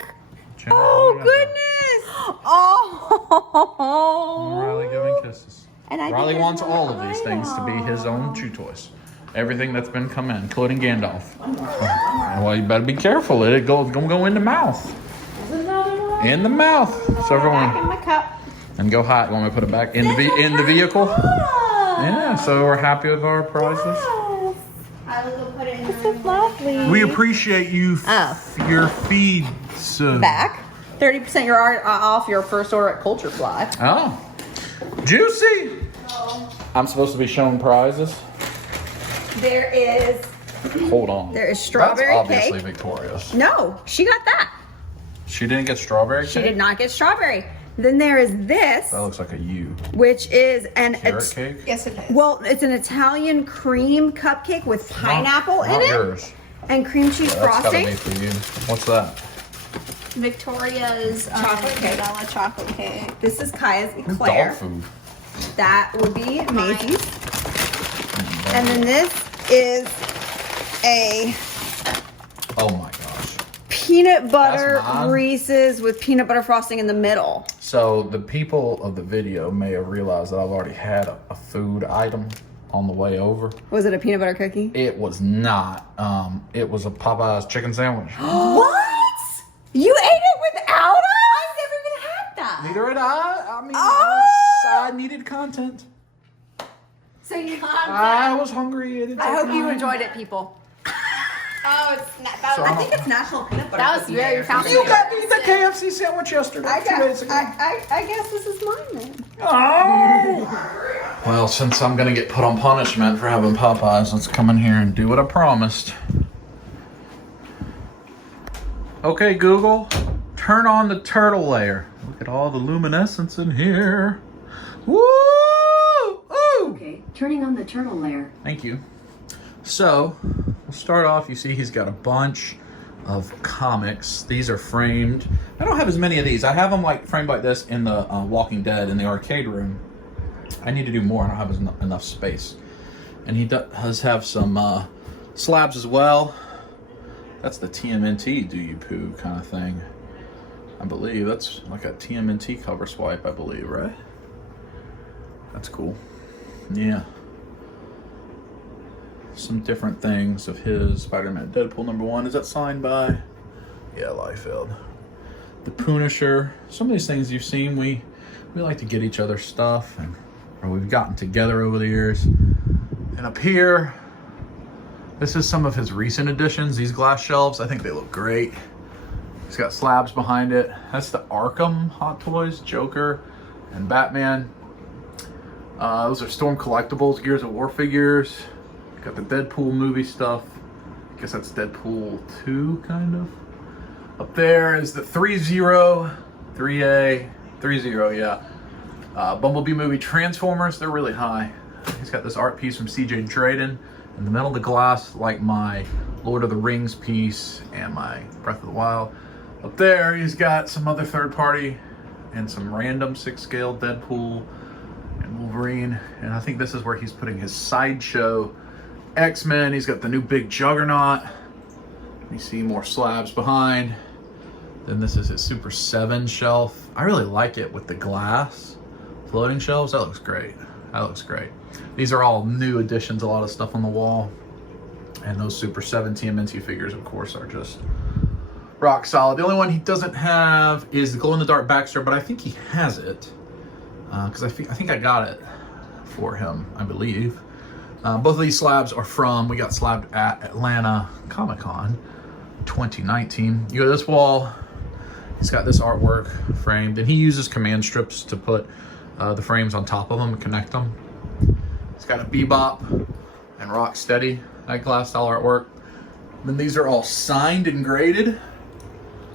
duck. Chandler, Oh, hold it up. goodness. Oh. Riley giving kisses. And I Riley think wants there's all one of these things to be his own chew toys. Everything that's been come in, including Gandalf. Well, you better be careful. It's gonna go in the mouth. In the mouth. So Back in everyone, my cup. and go hot. You want me to put it back in the vehicle? Yeah. So we're happy with our prizes. I will go put it in This the is lovely. We appreciate you. Your feed. Back. 30% off your first order at Culture Fly. Oh, juicy. I'm supposed to be shown prizes. There is Hold on. There is strawberry That's obviously cake. Victoria's. No, she got that. She didn't get strawberry She cake? did not get strawberry. Then there is this, That looks like a U. which is an Carrot cake? Yes, it is. well, it's an Italian cream cupcake with pineapple in Not it yours. and cream cheese That's gotta frosting. be for you. What's that? Victoria's Chocolate cake. vanilla chocolate cake. This is Kaya's Dog eclair. food. That would be Maisie's. And then this is a Oh my gosh. peanut butter That's mine. Reese's with peanut butter frosting in the middle. So the people of the video may have realized that I've already had a food item on the way over. Was it a peanut butter cookie? It was not. It was a Popeye's chicken sandwich. What? You ate it without us? I've never even had that. Neither had I. I mean, Oh! I needed content. So you I was hungry. And I hope you enjoyed it, people. Oh, it's not. So I think it's National Peanut Butter That was Cookie very Day. fountain. You got me the KFC sandwich yesterday. I 2 days ago. guess this is mine then. Oh. Well, since I'm gonna get put on punishment for having Popeyes, let's come in here and do what I promised. Okay, Google, turn on the turtle layer. Look at all the luminescence in here. Woo! Ooh! Okay, turning on the turtle layer. Thank you. So, we'll start off. You see he's got a bunch of comics. These are framed. I don't have as many of these. I have them like framed like this in the Walking Dead in the arcade room. I need to do more. I don't have enough space. And he does have some slabs as well. That's the TMNT do you poo kind of thing. I believe that's like a TMNT cover swipe, I believe, right? That's cool. Yeah. Some different things of his Spider-Man Deadpool #1. Is that signed by? Yeah, Liefeld. The Punisher. Some of these things you've seen, we like to get each other stuff, or we've gotten together over the years. And up here, this is some of his recent additions. These glass shelves, I think they look great. He's got slabs behind it. That's the Arkham Hot Toys, Joker, and Batman. Those are Storm Collectibles, Gears of War figures. Got the Deadpool movie stuff. I guess that's Deadpool 2, kind of. Up there is the 3-0, 3A, 3-0, yeah. Bumblebee movie Transformers, they're really high. He's got this art piece from CJ Drayden. In the middle of the glass, like my Lord of the Rings piece and my Breath of the Wild. Up there, he's got some other third party and some random 6-scale Deadpool and Wolverine. And I think this is where he's putting his Sideshow X-Men. He's got the new big Juggernaut. You see more slabs behind. Then this is his Super 7 shelf. I really like it with the glass floating shelves. That looks great. That looks great. These are all new additions, a lot of stuff on the wall. And those Super 7 TMNT figures, of course, are just rock solid. The only one he doesn't have is the glow-in-the-dark Baxter, but I think he has it. Because I think I got it for him, I believe. Both of these slabs are from, we got slabbed at Atlanta Comic-Con 2019. You go to this wall, he's got this artwork framed, and he uses command strips to put the frames on top of them and connect them. It's got a Bebop and Rocksteady, that glass style artwork. Then these are all signed and graded.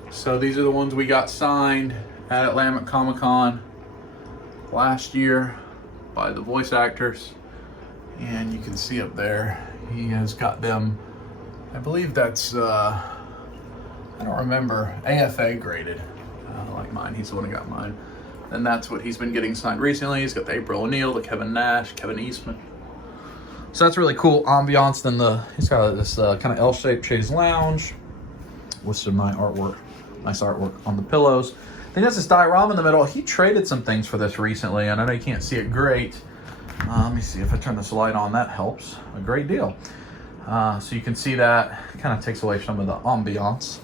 So these are the ones we got signed at Atlanta Comic-Con last year by the voice actors. And you can see up there, he has got them, I believe that's, I don't remember, AFA graded, like mine. He's the one who got mine. And that's what he's been getting signed recently. He's got the April O'Neil, the Kevin Nash, Kevin Eastman. So that's really cool ambiance. Then he's got this kind of L-shaped chaise lounge with some nice artwork on the pillows. Then he has this diorama in the middle. He traded some things for this recently, and I know you can't see it great. Let me see if I turn this light on. That helps a great deal. So you can see that kind of takes away some of the ambiance.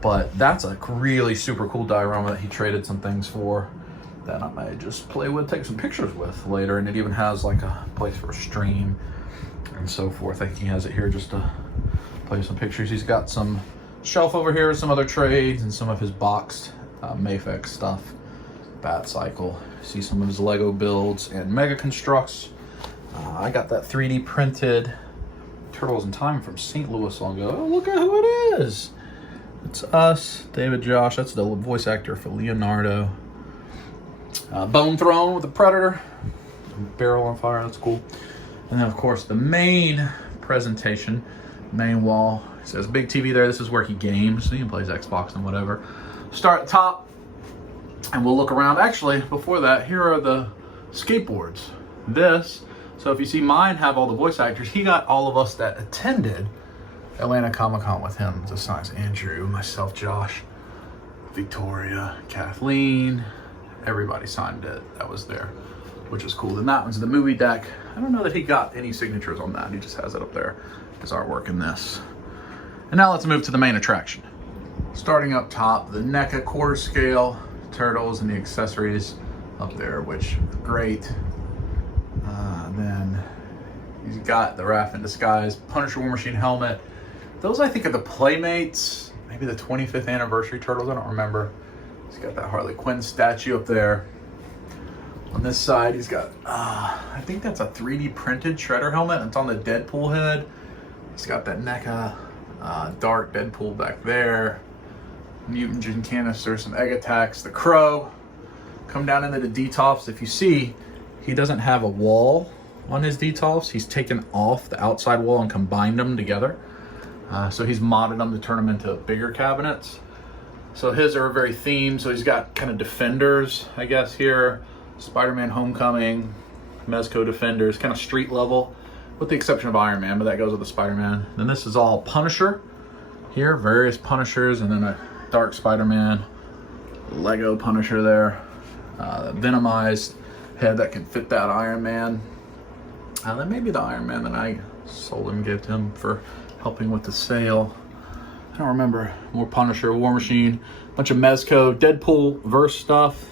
But that's a really super cool diorama that he traded some things for that I might just play with, take some pictures with later. And it even has like a place for a stream and so forth. I think he has it here just to play some pictures. He's got some shelf over here with some other trades and some of his boxed Mayfix stuff. Bat Cycle. See some of his Lego builds and Mega Constructs. I got that 3D printed Turtles in Time from St. Louis long ago. Oh, look at who it is. It's us, David Josh. That's the voice actor for Leonardo. Bone Throne with the Predator. Barrel on fire, that's cool. And then, of course, the main presentation, main wall. It says big TV there. This is where he games. He plays Xbox and whatever. Start at the top, and we'll look around. Actually, before that, here are the skateboards. So if you see mine have all the voice actors, he got all of us that attended Atlanta Comic-Con with him. This signs Andrew, myself, Josh, Victoria, Kathleen. Everybody signed it that was there, which is cool. Then that one's the movie deck. I don't know that he got any signatures on that. He just has it up there, his artwork in this. And now let's move to the main attraction. Starting up top, the NECA quarter scale turtles and the accessories up there, which are great. Then he's got the Wrath in Disguise Punisher War Machine helmet. Those I think are the Playmates, maybe the 25th anniversary turtles, I don't remember. He's got that Harley Quinn statue up there. On this side, he's got, I think that's a 3D printed Shredder helmet. It's on the Deadpool head. He's got that NECA dark Deadpool back there. Mutant Gin Canister, some Egg Attacks, the Crow. Come down into the D-tops. If you see, he doesn't have a wall on his D-tops. He's taken off the outside wall and combined them together. So he's modded them to turn them into bigger cabinets. So his are very themed. So he's got kind of Defenders, I guess, here. Spider-Man Homecoming, Mezco Defenders, kind of street level, with the exception of Iron Man, but that goes with the Spider-Man. Then this is all Punisher here, various Punishers, and then a Dark Spider-Man, Lego Punisher there. Venomized head that can fit that Iron Man. That may be the Iron Man that I sold him, gave to him for helping with the sale. I don't remember. More Punisher, War Machine, bunch of Mezco, Deadpool verse stuff.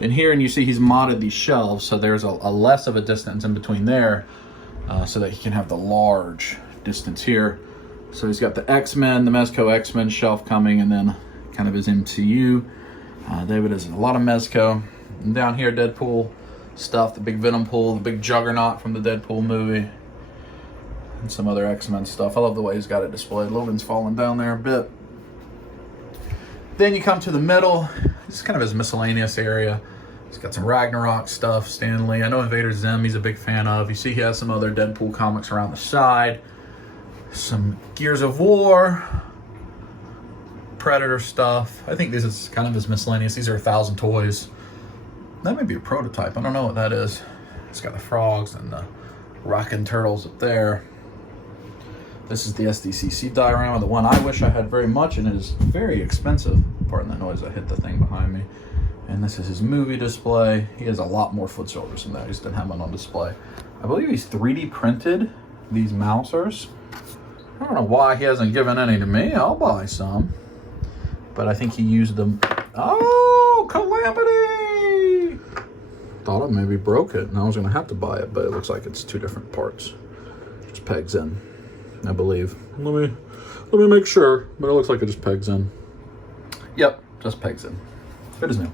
In here, and you see he's modded these shelves, so there's a less of a distance in between there, so that he can have the large distance here. So he's got the X-Men, the Mezco X-Men shelf coming, and then kind of his MCU. David has a lot of Mezco. And down here, Deadpool stuff, the big Venom pool, the big Juggernaut from the Deadpool movie, and some other X-Men stuff. I love the way he's got it displayed. Logan's falling down there a bit. Then you come to the middle. This is kind of his miscellaneous area. He's got some Ragnarok stuff, Stan Lee. I know Invader Zim he's a big fan of. You see he has some other Deadpool comics around the side. Some Gears of War, Predator stuff. I think this is kind of his miscellaneous. These are 1,000 toys. That may be a prototype. I don't know what that is. It's got the frogs and the rockin' turtles up there. This is the SDCC diorama, the one I wish I had very much, and it is very expensive. Pardon that noise, I hit the thing behind me. And this is his movie display. He has a lot more foot soldiers than that. He just didn't have one on display. I believe he's 3D printed these Mousers. I don't know why he hasn't given any to me. I'll buy some. But I think he used them. Oh, Calamity! Thought I maybe broke it, and I was gonna have to buy it, but it looks like it's two different parts. Just pegs in, I believe. Let me make sure, but it looks like it just pegs in. Yep, just pegs in. Good as new.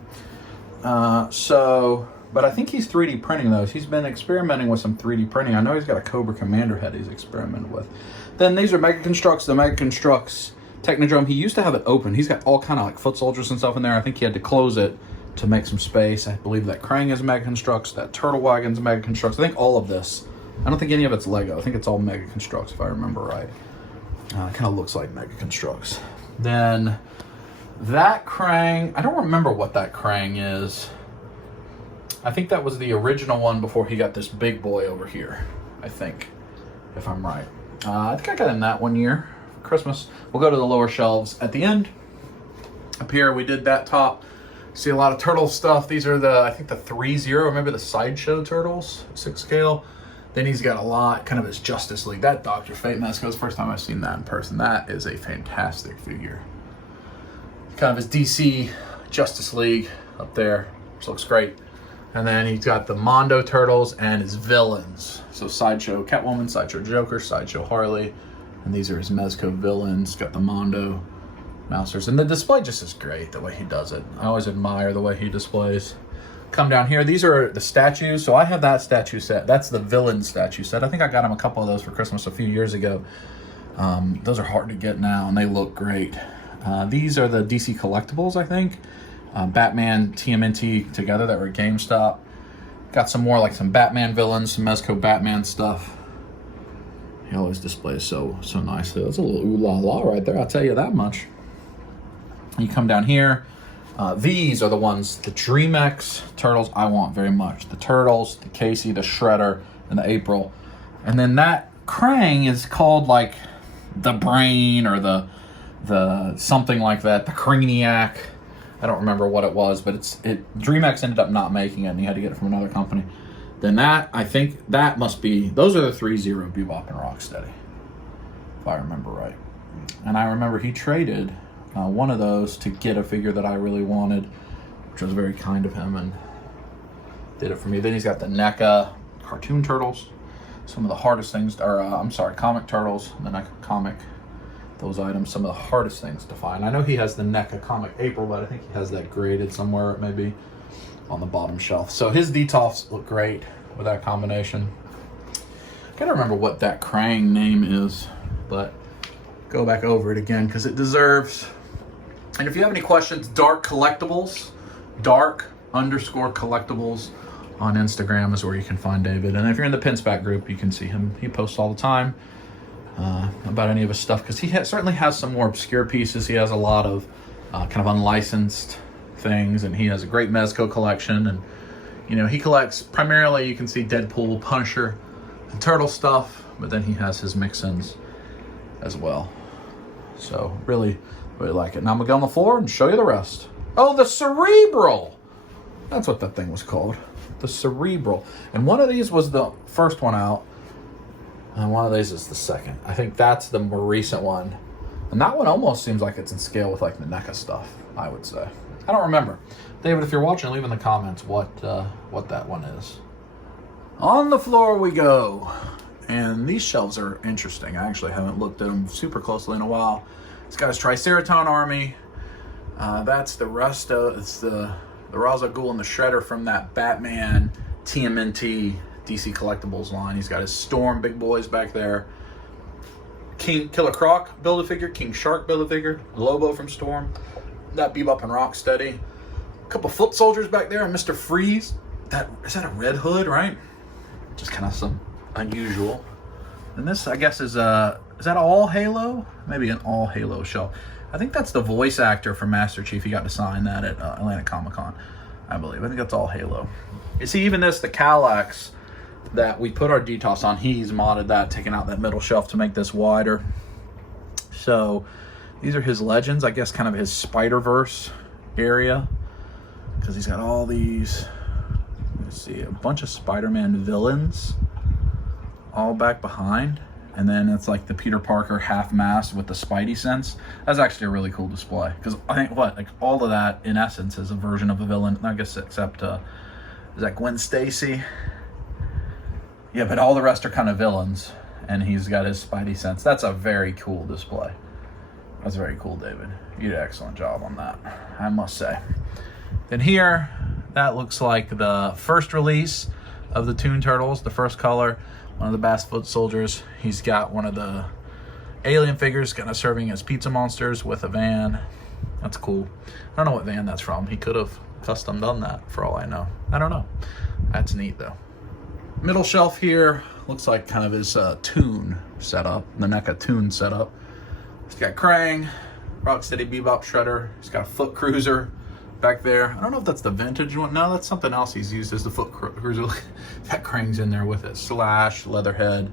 But I think he's 3D printing those. He's been experimenting with some 3D printing. I know he's got a Cobra Commander head he's experimented with. Then these are Mega Constructs, the Mega Constructs Technodrome. He used to have it open. He's got all kind of like foot soldiers and stuff in there. I think he had to close it to make some space. I believe that Krang is Mega Constructs, that Turtle Wagon's Mega Constructs. I think all of this. I don't think any of it's Lego. I think it's all Mega Constructs if I remember right. It kind of looks like Mega Constructs. Then that Krang, I don't remember what that Krang is. I think that was the original one before he got this big boy over here, I think, if I'm right. I think I got him that one year for Christmas. We'll go to the lower shelves at the end. Up here, we did that top. See a lot of turtle stuff. These are the, I think the 3-0, remember the Sideshow turtles, 6 scale. Then he's got a lot, kind of his Justice League. That Dr. Fate Mezco is the first time I've seen that in person. That is a fantastic figure. Kind of his DC Justice League up there, which looks great. And then he's got the Mondo turtles and his villains. So Sideshow Catwoman, Sideshow Joker, Sideshow Harley. And these are his Mezco villains. Got the Mondo Mousers. And the display just is great, the way he does it. I always admire the way he displays. Come down here. These are the statues. So I have that statue set. That's the villain statue set. I think I got him a couple of those for Christmas a few years ago. Those are hard to get now, and they look great. These are the DC collectibles, I think. Batman, TMNT together that were at GameStop. Got some more, like some Batman villains, some Mezco Batman stuff. He always displays so nicely. That's a little ooh la la right there, I'll tell you that much. You come down here. These are the ones, the DreamX turtles I want very much. The turtles, the Casey, the Shredder, and the April. And then that Krang is called like the Brain or the something like that, the Craniac. I don't remember what it was, but DreamX ended up not making it, and he had to get it from another company. Then that, I think that must be, those are the 3-0 Bebop and Rocksteady, if I remember right. And I remember he traded one of those to get a figure that I really wanted, which was very kind of him, and did it for me. Then he's got the NECA cartoon turtles. Some of the hardest things, or comic turtles, the NECA comic. Those items, some of the hardest things to find. I know he has the NECA comic April, but I think he has that graded somewhere, maybe on the bottom shelf. So his Detolfs look great with that combination. I gotta remember what that Krang name is, but go back over it again because it deserves. And if you have any questions, Dark Collectibles, Dark_Collectibles on Instagram is where you can find David. And if you're in the Pinspack group, you can see him. He posts all the time about any of his stuff, because he certainly has some more obscure pieces. He has a lot of kind of unlicensed things, and he has a great Mezco collection. And you know, he collects primarily, you can see Deadpool, Punisher, and Turtle stuff, but then he has his mix-ins as well. So really like it. Now I'm gonna go on the floor and show you the rest. Oh, the Cerebral! That's what that thing was called, the Cerebral. And one of these was the first one out, and one of these is the second. I think that's the more recent one. And that one almost seems like it's in scale with like the NECA stuff, I would say. I don't remember. David, if you're watching, leave in the comments what that one is. On the floor we go. And these shelves are interesting. I actually haven't looked at them super closely in a while. It's got his Triceraton army. That's the rest of, it's the Ra's al Ghul and the Shredder from that Batman TMNT DC Collectibles line. He's got his Storm big boys back there. Killer Croc Build-A-Figure, King Shark Build-A-Figure, Lobo from Storm, that Bebop and Rocksteady. A couple foot soldiers back there, and Mr. Freeze. Is that a Red Hood, right? Just kind of some unusual. And this, I guess, is that all Halo? Maybe an all Halo shelf. I think that's the voice actor from Master Chief. He got to sign that at Atlanta Comic-Con, I believe. I think that's all Halo. You see, even this, the Kallax that we put our Detolfs on, he's modded that, taking out that middle shelf to make this wider. So these are his legends, I guess, kind of his Spider-Verse area, because he's got all these, let's see, a bunch of Spider-Man villains all back behind. And then it's like the Peter Parker half-mask with the Spidey sense. That's actually a really cool display, because I think like all of that in essence is a version of a villain, I guess, except is that Gwen Stacy? Yeah, but all the rest are kind of villains, and he's got his Spidey sense. That's a very cool display. That's very cool, David. You did an excellent job on that, I must say. Then here, that looks like the first release of the Toon Turtles, the first color, one of the Bass Foot Soldiers. He's got one of the alien figures kind of serving as pizza monsters with a van. That's cool. I don't know what van that's from. He could have custom done that for all I know. I don't know. That's neat though. Middle shelf here looks like kind of his Toon setup, the NECA Toon setup. He's got Krang, Rocksteady Bebop Shredder. He's got a Foot Cruiser back there. I don't know if that's the vintage one. No, that's something else he's used as the foot cruiser. That crane's in there with it. Slash, Leatherhead.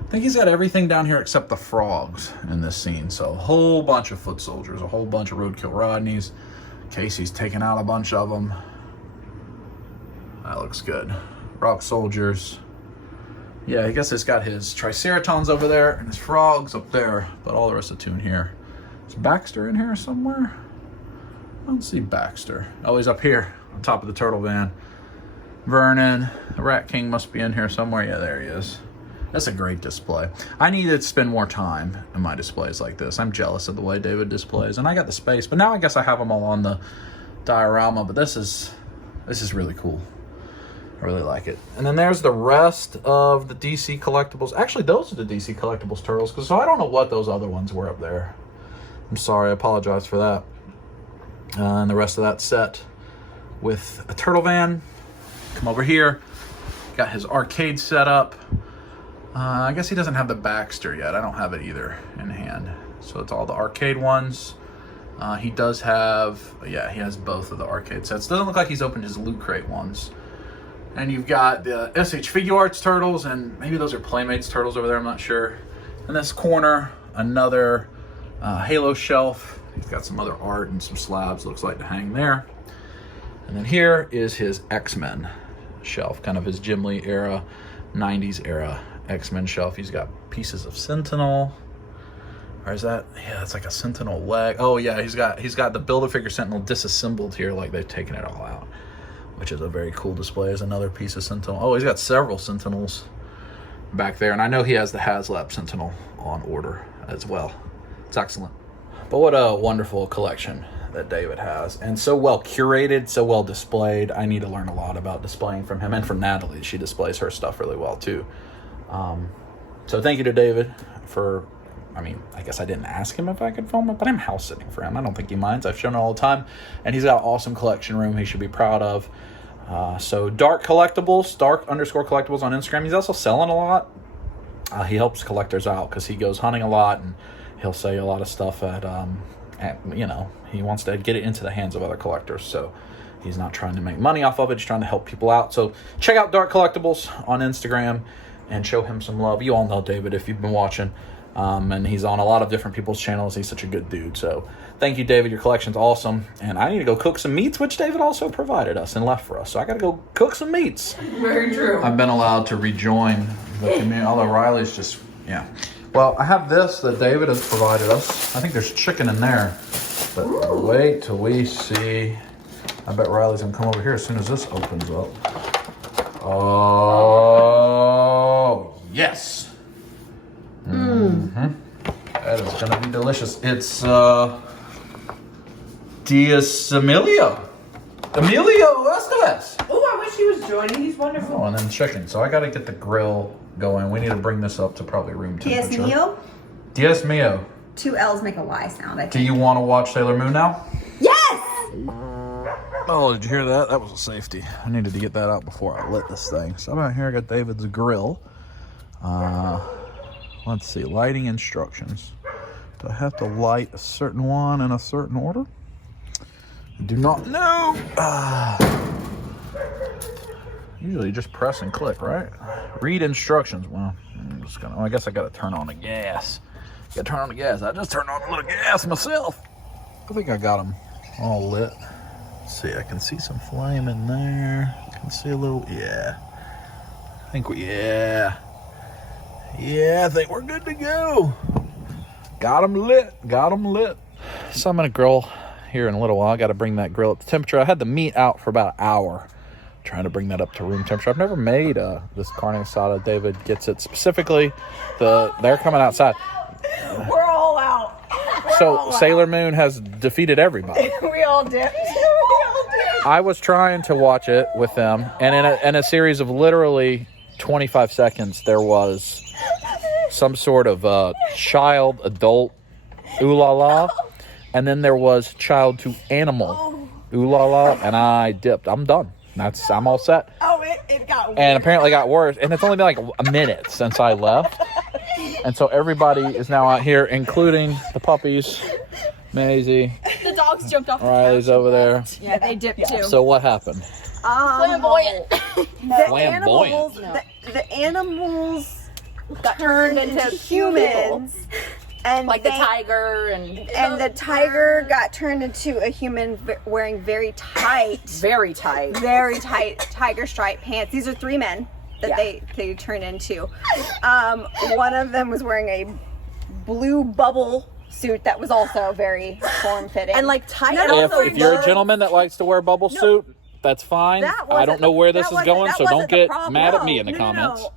I think he's got everything down here except the frogs in this scene. So a whole bunch of foot soldiers, a whole bunch of roadkill Rodneys. Casey's taking out a bunch of them. That looks good. Rock soldiers. Yeah, I guess it's got his Triceratons over there and his frogs up there, but all the rest of the tune here. Is Baxter in here somewhere? I don't see Baxter. Oh, he's up here on top of the turtle van. Vernon, the Rat King must be in here somewhere. Yeah, there he is. That's a great display. I need to spend more time in my displays like this. I'm jealous of the way David displays, and I got the space, but now I guess I have them all on the diorama, but this is really cool. I really like it. And then there's the rest of the DC Collectibles. Actually, those are the DC Collectibles turtles, because so I don't know what those other ones were up there. I'm sorry, I apologize for that. And the rest of that set with a turtle van. Come over here. Got his arcade set up. I guess he doesn't have the Baxter yet. I don't have it either in hand. So it's all the arcade ones. He does have, yeah, he has both of the arcade sets. Doesn't look like he's opened his Loot Crate ones. And you've got the SH Figure Arts turtles, and maybe those are Playmates turtles over there, I'm not sure. In this corner, another Halo shelf. He's got some other art and some slabs, looks like, to hang there. And then here is his X-Men shelf, kind of his Jim Lee era, 90s era X-Men shelf. He's got pieces of Sentinel. Or is that, yeah, it's like a Sentinel leg. Oh yeah, he's got the Build-A-Figure Sentinel disassembled here, like they've taken it all out, which is a very cool display. There's another piece of Sentinel. Oh, he's got several Sentinels back there, and I know he has the HasLab Sentinel on order as well. It's excellent. But what a wonderful collection that David has, and so well curated, so well displayed. I need to learn a lot about displaying from him and from Natalie. She displays her stuff really well too. So thank you to David for, I mean, I guess I didn't ask him if I could film it, but I'm house sitting for him. I don't think he minds. I've shown it all the time, and he's got an awesome collection room he should be proud of. So Dark Collectibles, Dark_Collectibles on Instagram. He's also selling a lot. He helps collectors out because he goes hunting a lot, and he'll sell you a lot of stuff at you know, he wants to get it into the hands of other collectors. So he's not trying to make money off of it. He's trying to help people out. So check out Dark Collectibles on Instagram and show him some love. You all know David if you've been watching. And he's on a lot of different people's channels. He's such a good dude. So thank you, David. Your collection's awesome. And I need to go cook some meats, which David also provided us and left for us. So I got to go cook some meats. Very true. I've been allowed to rejoin the community, although Riley's just, yeah. Well, I have this that David has provided us. I think there's chicken in there. But wait till we see. I bet Riley's going to come over here as soon as this opens up. Oh, yes. Mm-hmm. That is going to be delicious. It's Diaz Emilio Estevez. Oh, I wish he was joining. He's wonderful. Oh, and then chicken. So I got to get the grill going. We need to bring this up to probably room temperature. Diaz Mio? Diaz Mio. 2 L's make a Y sound, I think. Do you want to watch Sailor Moon now? Yes! Oh, did you hear that? That was a safety. I needed to get that out before I lit this thing. So I'm out here. I got David's grill. Let's see. Lighting instructions. Do I have to light a certain one in a certain order? I do not know. Usually you just press and click, right? Read instructions. Well, I'm just gonna, I guess I gotta turn on the gas. Gotta turn on the gas. I just turned on a little gas myself. I think I got them all lit. Let's see, I can see some flame in there. I can see a little, yeah. I think I think we're good to go. Got them lit. So I'm gonna grill here in a little while. I gotta bring that grill up to temperature. I had the meat out for about an hour, trying to bring that up to room temperature. I've never made this carne asada. David gets it specifically. They're coming outside. We're all out. Sailor Moon has defeated everybody. We all did. I was trying to watch it with them, and in a series of literally 25 seconds, there was some sort of child, adult, ooh la la, and then there was child to animal, ooh la la, and I dipped. I'm done. I'm all set. Oh, it got weird. And apparently got worse, and it's only been like a minute since I left. And so everybody is now out here, including the puppies, Maisie, The dogs jumped off the Riley's couch. over there. Yeah, they dipped too. So what happened? Flamboyant. The animals got turned into humans. And Like the tiger and the tiger got turned into a human wearing very tight tiger stripe pants. These are 3 men that they turned into. One of them was wearing a blue bubble suit that was also very form-fitting. And like tight. If you're a gentleman that likes to wear bubble suit, that's fine. I don't know where this is going, so don't get mad at me in the comments.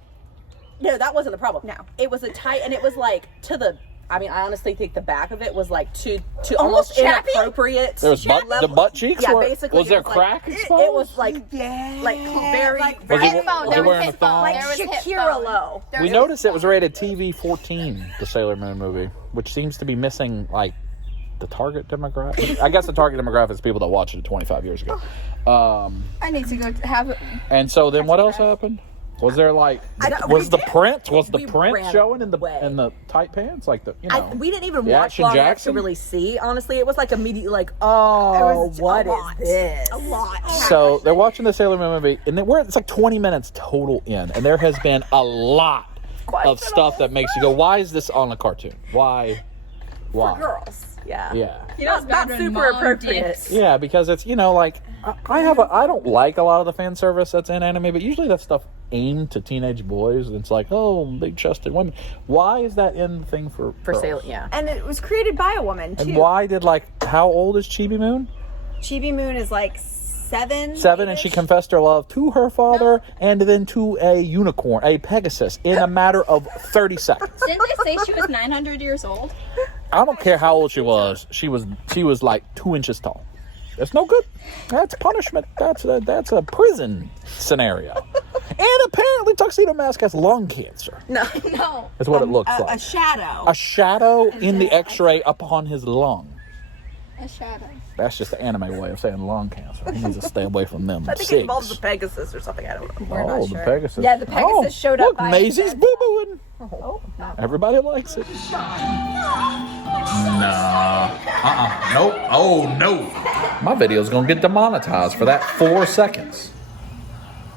No, that wasn't the problem. No. It was a tight, and it was like to the, I mean, I honestly think the back of it was like to almost chappy? Inappropriate. There was the butt cheeks? Yeah, were, basically. was there it was crack like, exposed? it was like very, Was he, Hip bone. was he There was wearing a hip bone. thong? There was hip Shakira bone. low. We noticed it was rated TV 14, the Sailor Moon movie, which seems to be missing, like, the target demographic. I guess the target demographic is people that watched it 25 years ago. I need to go have it. And so then what else happened? Was there like was the print showing in the tight pants, like the we didn't even the watch Action long enough to Jackson? really see. Honestly, it was like immediately like, oh, what is this? A lot. So they're watching the Sailor Moon movie, and it's like 20 minutes total in, and there has been a lot of stuff that makes you go, why is this on a cartoon? Why? For girls. Yeah. Yeah. Not super appropriate. Yeah, because it's like I don't like a lot of the fan service that's in anime, but usually that stuff aimed to teenage boys. And it's like, oh, big chested women. Why is that in the thing for Sailor? Yeah. And it was created by a woman too. And why did how old is Chibi Moon? Chibi Moon is like 7. 7, and she confessed her love to her father and then to a unicorn, a Pegasus, in a matter of 30 seconds. Didn't they say she was 900 years old? I don't care how old she was. She was like 2 inches tall. That's no good. That's punishment. That's a prison scenario. And apparently Tuxedo Mask has lung cancer. No. That's what it looks like. A shadow. A shadow in the X-ray upon his lung. A shadow. That's just the anime way of saying lung cancer. He needs to stay away from them. I think it involves the Pegasus or something. I don't know. Oh, the Pegasus. Yeah, the Pegasus showed up Look, by Maisie's boo-booing. Everybody likes it. No. Nope. Oh, no. My video's going to get demonetized for that 4 seconds.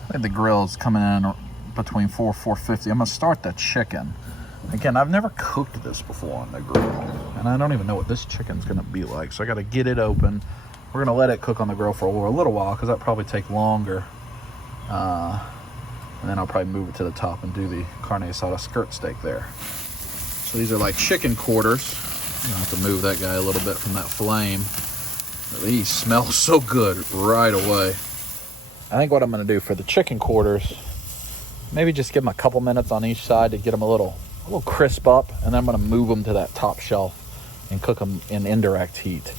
I think the grill's coming in between 4:50. I'm going to start the chicken. Again, I've never cooked this before on the grill, and I don't even know what this chicken's going to be like, so I got to get it open. We're going to let it cook on the grill for a little while, because that'll probably take longer. And then I'll probably move it to the top and do the carne asada skirt steak there. So these are like chicken quarters. I'm going to have to move that guy a little bit from that flame. These smell so good right away. I think what I'm going to do for the chicken quarters, maybe just give them a couple minutes on each side to get them a little crisp up, and then I'm going to move them to that top shelf and cook them in indirect heat,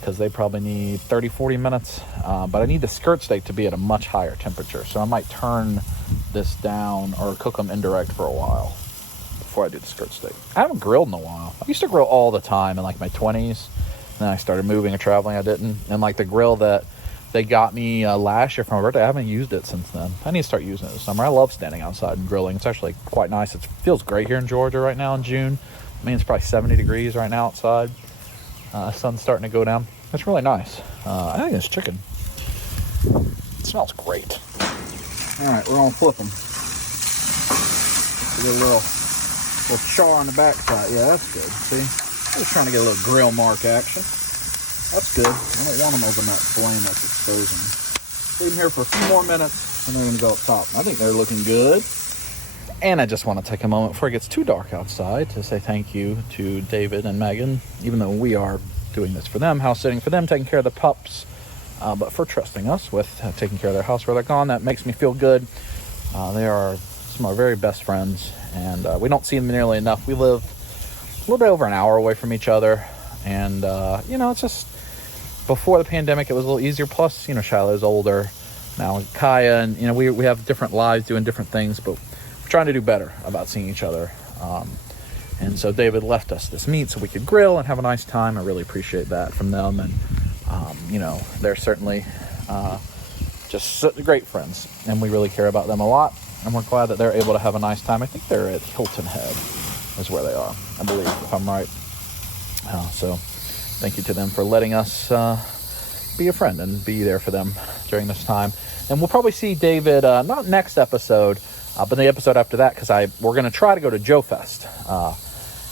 because they probably need 30-40 minutes, but I need the skirt steak to be at a much higher temperature, so I might turn this down or cook them indirect for a while before I do the skirt steak. I haven't grilled in a while. I used to grill all the time in like my 20s, and then I started moving and traveling. I didn't, and like the grill that they got me last year for my birthday, I haven't used it since then. I need to start using it this summer. I love standing outside and grilling. It's actually quite nice. It feels great here in Georgia right now in June. I mean, it's probably 70 degrees right now outside. Sun's starting to go down. It's really nice. I think this chicken, it smells great. All right, we're gonna flip them. Get a little char on the backside. Yeah, that's good. See, just trying to get a little grill mark action. That's good. I don't want them over that flame that's exposing. Leave them here for a few more minutes, and they're going to go up top. I think they're looking good. And I just want to take a moment before it gets too dark outside to say thank you to David and Megan, even though we are doing this for them, house sitting for them, taking care of the pups, but for trusting us with taking care of their house where they're gone. That makes me feel good. They are some of our very best friends, and we don't see them nearly enough. We live a little bit over an hour away from each other, and it's just, before the pandemic it was a little easier. Plus, Shiloh's older now, Kaya, and we have different lives doing different things, but we're trying to do better about seeing each other. And so David left us this meat so we could grill and have a nice time. I really appreciate that from them, and they're certainly just great friends, and we really care about them a lot, and we're glad that they're able to have a nice time. I think they're at Hilton Head is where they are, I believe, if I'm right. So thank you to them for letting us be a friend and be there for them during this time. And we'll probably see David, not next episode, but the episode after that, because we're going to try to go to Joe Fest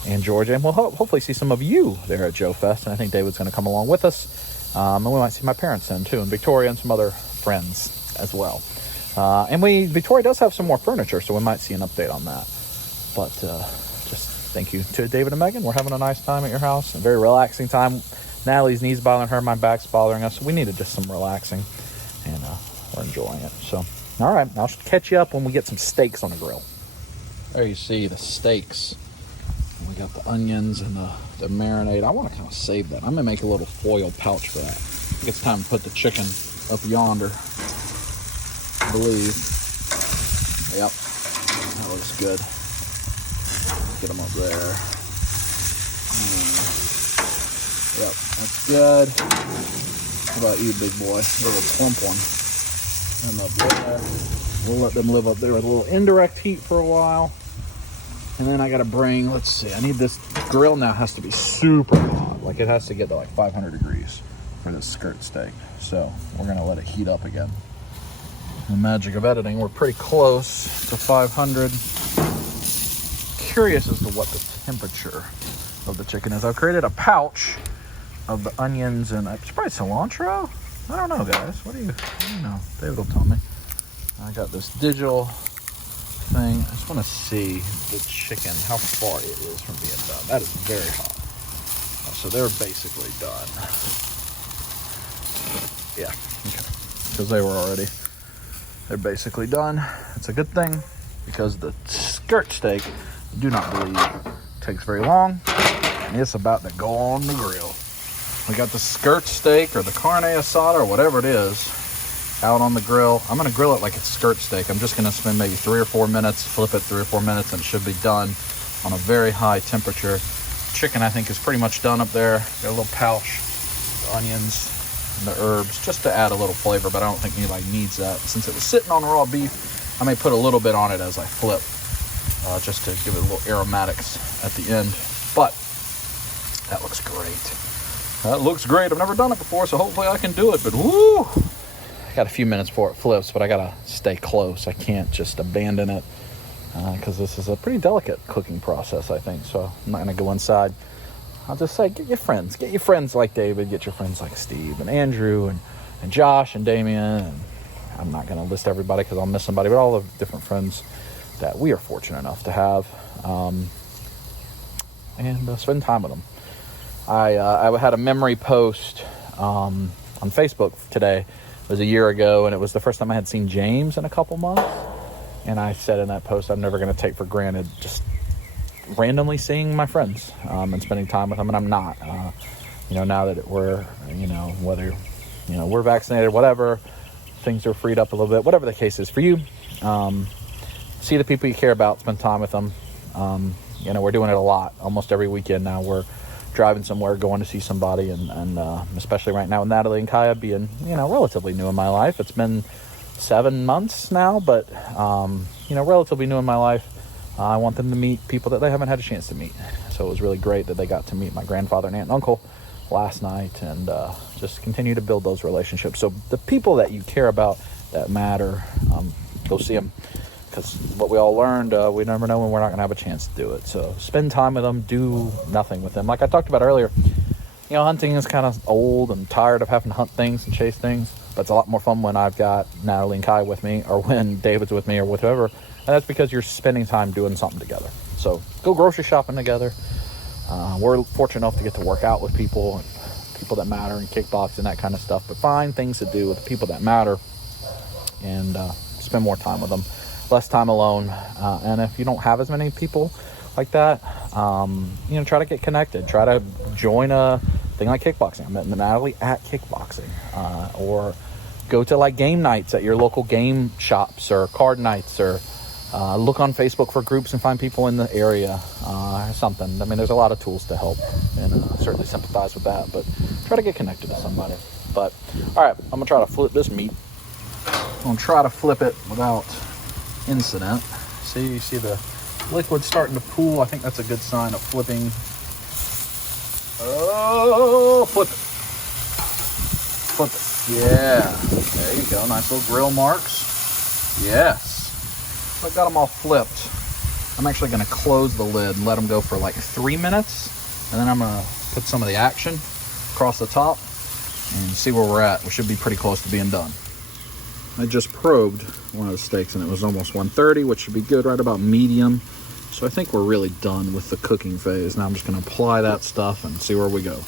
in Georgia, and we'll hopefully see some of you there at Joe Fest. And I think David's going to come along with us, and we might see my parents then too, and Victoria and some other friends as well. And Victoria does have some more furniture, so we might see an update on that. But just thank you to David and Megan. We're having a nice time at your house, a very relaxing time. Natalie's knees bothering her, my back's bothering us, so we needed just some relaxing, and we're enjoying it. So, all right, I'll catch you up when we get some steaks on the grill. There you see the steaks. We got the onions and the marinade. I want to kind of save that. I'm going to make a little foil pouch for that. I think it's time to put the chicken up yonder, I believe. Yep, that looks good. Get them up there. Yep, that's good. How about you, big boy? Little plump one. Them up there. We'll let them live up there with a little indirect heat for a while. And then I gotta bring, let's see, I need this grill now has to be super hot. Like it has to get to like 500 degrees for this skirt steak. So we're gonna let it heat up again. The magic of editing, we're pretty close to 500. Curious as to what the temperature of the chicken is. I've created a pouch of the onions and it's probably cilantro. I don't know, guys. What do you know? David will tell me. I got this digital thing. I just want to see the chicken, how far it is from being done. That is very hot. So they're basically done. Yeah, okay. Because they're basically done. It's a good thing because the skirt steak, I do not believe, takes very long. And it's about to go on the grill. We got the skirt steak or the carne asada or whatever it is out on the grill. I'm going to grill it like it's skirt steak. I'm just going to spend maybe 3 or 4 minutes, flip it 3 or 4 minutes, and it should be done on a very high temperature. Chicken, I think, is pretty much done up there. Got a little pouch, the onions, and the herbs, just to add a little flavor, but I don't think anybody needs that. Since it was sitting on raw beef, I may put a little bit on it as I flip, just to give it a little aromatics at the end. But that looks great. That looks great. I've never done it before, so hopefully I can do it. But woo! I got a few minutes before it flips, but I gotta stay close. I can't just abandon it because this is a pretty delicate cooking process, I think. So I'm not gonna go inside. I'll just say, get your friends like David, get your friends like Steve and Andrew and Josh and Damien. And I'm not gonna list everybody because I'll miss somebody, but all the different friends that we are fortunate enough to have, and spend time with them. I had a memory post on Facebook today. It was a year ago, and it was the first time I had seen James in a couple months. And I said in that post, I'm never going to take for granted just randomly seeing my friends and spending time with them. And I'm not. Now that we're, whether, we're vaccinated or whatever, things are freed up a little bit, whatever the case is for you. See the people you care about, spend time with them. We're doing it a lot. Almost every weekend now we're driving somewhere, going to see somebody, and especially right now with Natalie and Kaya being, relatively new in my life. It's been 7 months now, but, relatively new in my life. I want them to meet people that they haven't had a chance to meet. So it was really great that they got to meet my grandfather and aunt and uncle last night, and just continue to build those relationships. So the people that you care about that matter, go see them. Because what we all learned, we never know when we're not going to have a chance to do it. So spend time with them, do nothing with them. Like I talked about earlier, hunting is kind of old and tired of having to hunt things and chase things. But it's a lot more fun when I've got Natalie and Kai with me, or when David's with me, or whatever. And that's because you're spending time doing something together. So go grocery shopping together. We're fortunate enough to get to work out with people, and people that matter, and kickboxing, that kind of stuff. But find things to do with the people that matter, and spend more time with them. Less time alone, and if you don't have as many people like that, try to get connected. Try to join a thing like kickboxing. I met Natalie at kickboxing, or go to like game nights at your local game shops or card nights, or look on Facebook for groups and find people in the area, something. I mean, there's a lot of tools to help, and certainly sympathize with that, but try to get connected to somebody. But all right, I'm gonna try to flip this meat. I'm gonna try to flip it without incident. See, you see the liquid starting to pool. I think that's a good sign of flipping. Oh, flip it. Flip it. Yeah. There you go. Nice little grill marks. Yes. I got them all flipped. I'm actually going to close the lid and let them go for like 3 minutes. And then I'm going to put some of the action across the top and see where we're at. We should be pretty close to being done. I just probed one of the steaks and it was almost 130, which should be good, right about medium. So I think we're really done with the cooking phase. Now I'm just going to apply that stuff and see where we go.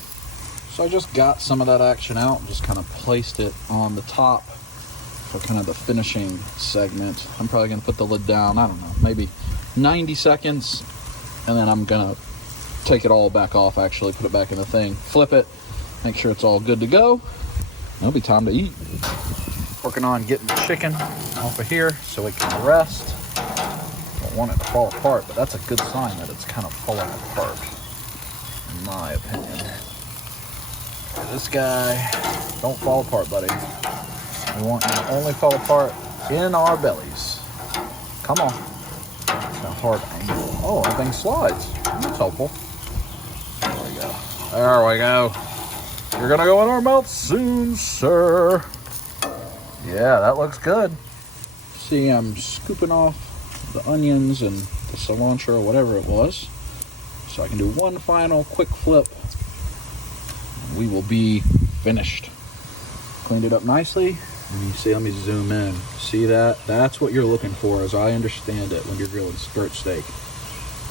So I just got some of that action out, just kind of placed it on the top for kind of the finishing segment. I'm probably going to put the lid down, I don't know, maybe 90 seconds, and then I'm going to take it all back off, actually put it back in the thing, flip it, make sure it's all good to go. It'll be time to eat. Working on getting the chicken off of here so it can rest. Don't want it to fall apart, but that's a good sign that it's kind of falling apart, in my opinion. This guy, don't fall apart, buddy. We want you to only fall apart in our bellies. Come on. It's a hard angle. Oh, everything slides. That's helpful. There we go. There we go. You're gonna go in our mouth soon, sir. Yeah, that looks good. See, I'm scooping off the onions and the cilantro or whatever it was, so I can do one final quick flip. We will be finished. Cleaned it up nicely. And you see, let me zoom in. See that? That's what you're looking for, as I understand it, when you're grilling skirt steak.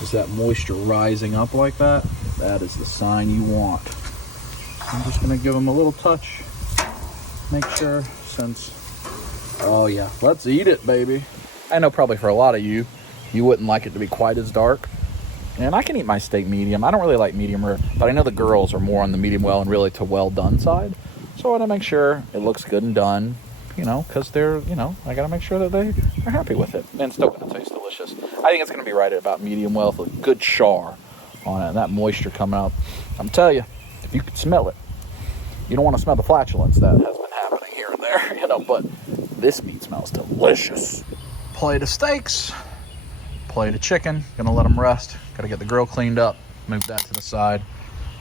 Is that moisture rising up like that? That is the sign you want. I'm just gonna give them a little touch. Make sure, since, oh yeah, let's eat it, baby. I know probably for a lot of you, you wouldn't like it to be quite as dark. And I can eat my steak medium. I don't really like medium rare, but I know the girls are more on the medium well and really to well done side. So I want to make sure it looks good and done, you know, because they're, you know, I got to make sure that they're happy with it. And it's still going to taste delicious. I think it's going to be right at about medium well with a good char on it and that moisture coming out. I'm telling you, if you could smell it, you don't want to smell the flatulence that has been happening here and there, you know, but this meat smells delicious. Plate of steaks. Plate of chicken, gonna let them rest. Gotta get the grill cleaned up, move that to the side,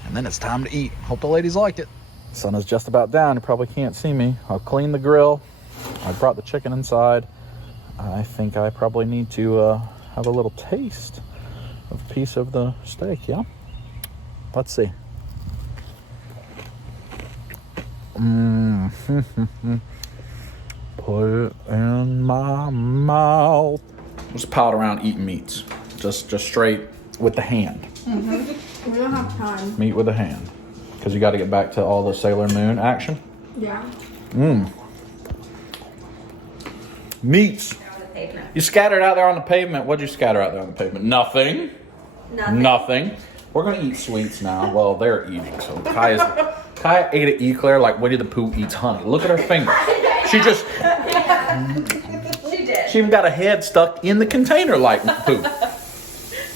and then it's time to eat. Hope the ladies like it. Sun is just about down, you probably can't see me. I'll clean the grill. I brought the chicken inside. I think I probably need to have a little taste of a piece of the steak, yeah? Let's see. Put it in my mouth. Just pile around eating meats, just straight with the hand. Mm-hmm. We don't have time. Meat with the hand, because you got to get back to all the Sailor Moon action. Yeah. Meats. You scattered out there on the pavement. What'd you scatter out there on the pavement? Nothing. Nothing. We're gonna eat sweets now. Well, they're eating. So Kaya ate an eclair like Winnie the Pooh eats honey. Look at her finger. She just. She even got a head stuck in the container like poop.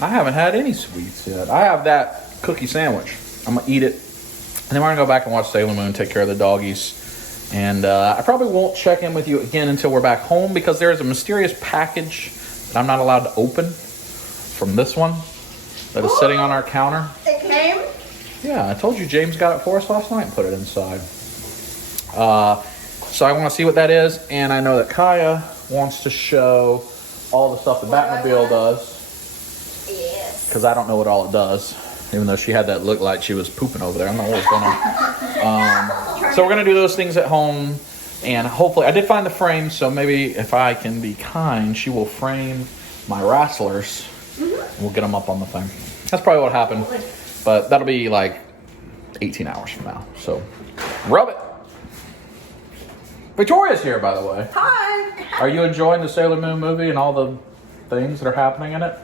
I haven't had any sweets yet. I have that cookie sandwich. I'm going to eat it. And then we're going to go back and watch Sailor Moon, take care of the doggies. And I probably won't check in with you again until we're back home, because there's a mysterious package that I'm not allowed to open from this one that is sitting on our counter. It came? Yeah, I told you James got it for us last night and put it inside. So I want to see what that is. And I know that Kaya wants to show all the stuff the Batmobile does. Yes. Because I don't know what all it does. Even though she had that look like she was pooping over there. I don't know what's going on. So we're going to do those things at home. And hopefully, I did find the frame. So maybe if I can be kind, she will frame my wrestlers. And we'll get them up on the thing. That's probably what happened. But that'll be like 18 hours from now. So rub it. Victoria's here, by the way. Hi. Are you enjoying the Sailor Moon movie and all the things that are happening in it?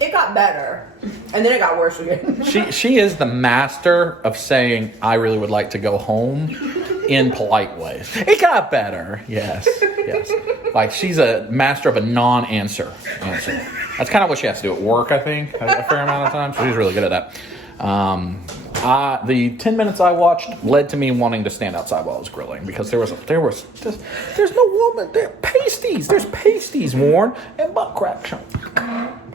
It got better, and then it got worse again. She is the master of saying, I really would like to go home in polite ways. It got better. Yes. Like, she's a master of a non-answer answer. That's kind of what she has to do at work, I think, a fair amount of times. She's really good at that. The 10 minutes I watched led to me wanting to stand outside while I was grilling, because there's no woman. There's pasties worn and butt crack shown.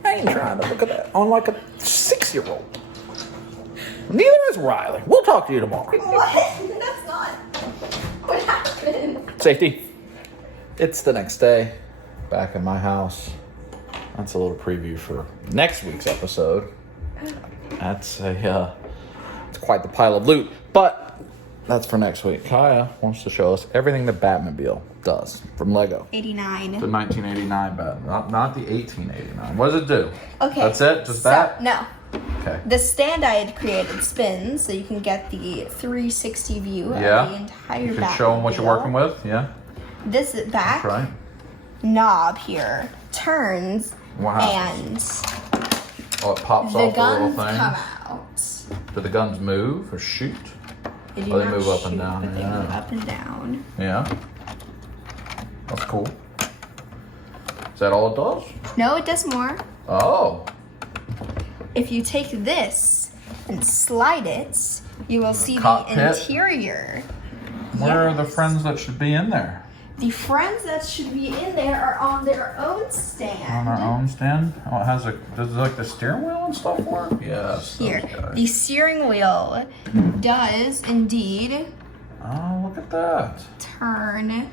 I ain't trying to look at that on like a 6-year-old. Neither Where's Riley? We'll talk to you tomorrow. What? That's not what happened. Safety. It's the next day. Back in my house. That's a little preview for next week's episode. That's it's quite the pile of loot. But that's for next week. Kaya wants to show us everything the Batmobile does from Lego. 89. The 1989 Batman, not the 1889. What does it do? Okay. That's it? Just that? No. Okay. The stand I had created spins, so you can get the 360 view Yeah. of the entire You can show them what you're working with? Yeah. This back That's right. knob here turns Wow. and Oh, it pops the off a little guns thing. come out. Do the guns move or shoot? They do Oh, they not move up and shoot, down, but they yeah. move up and down. Yeah. That's cool. Is that all it does? No, it does more. Oh. If you take this and slide it, you will see cockpit. the interior. Where are the Yes. friends that should be in there? The friends that should be in there are on their own stand. On our own stand? Oh, it has does like the steering wheel and stuff work? Yes. Here, those guys. the steering wheel does indeed Oh, look at that. turn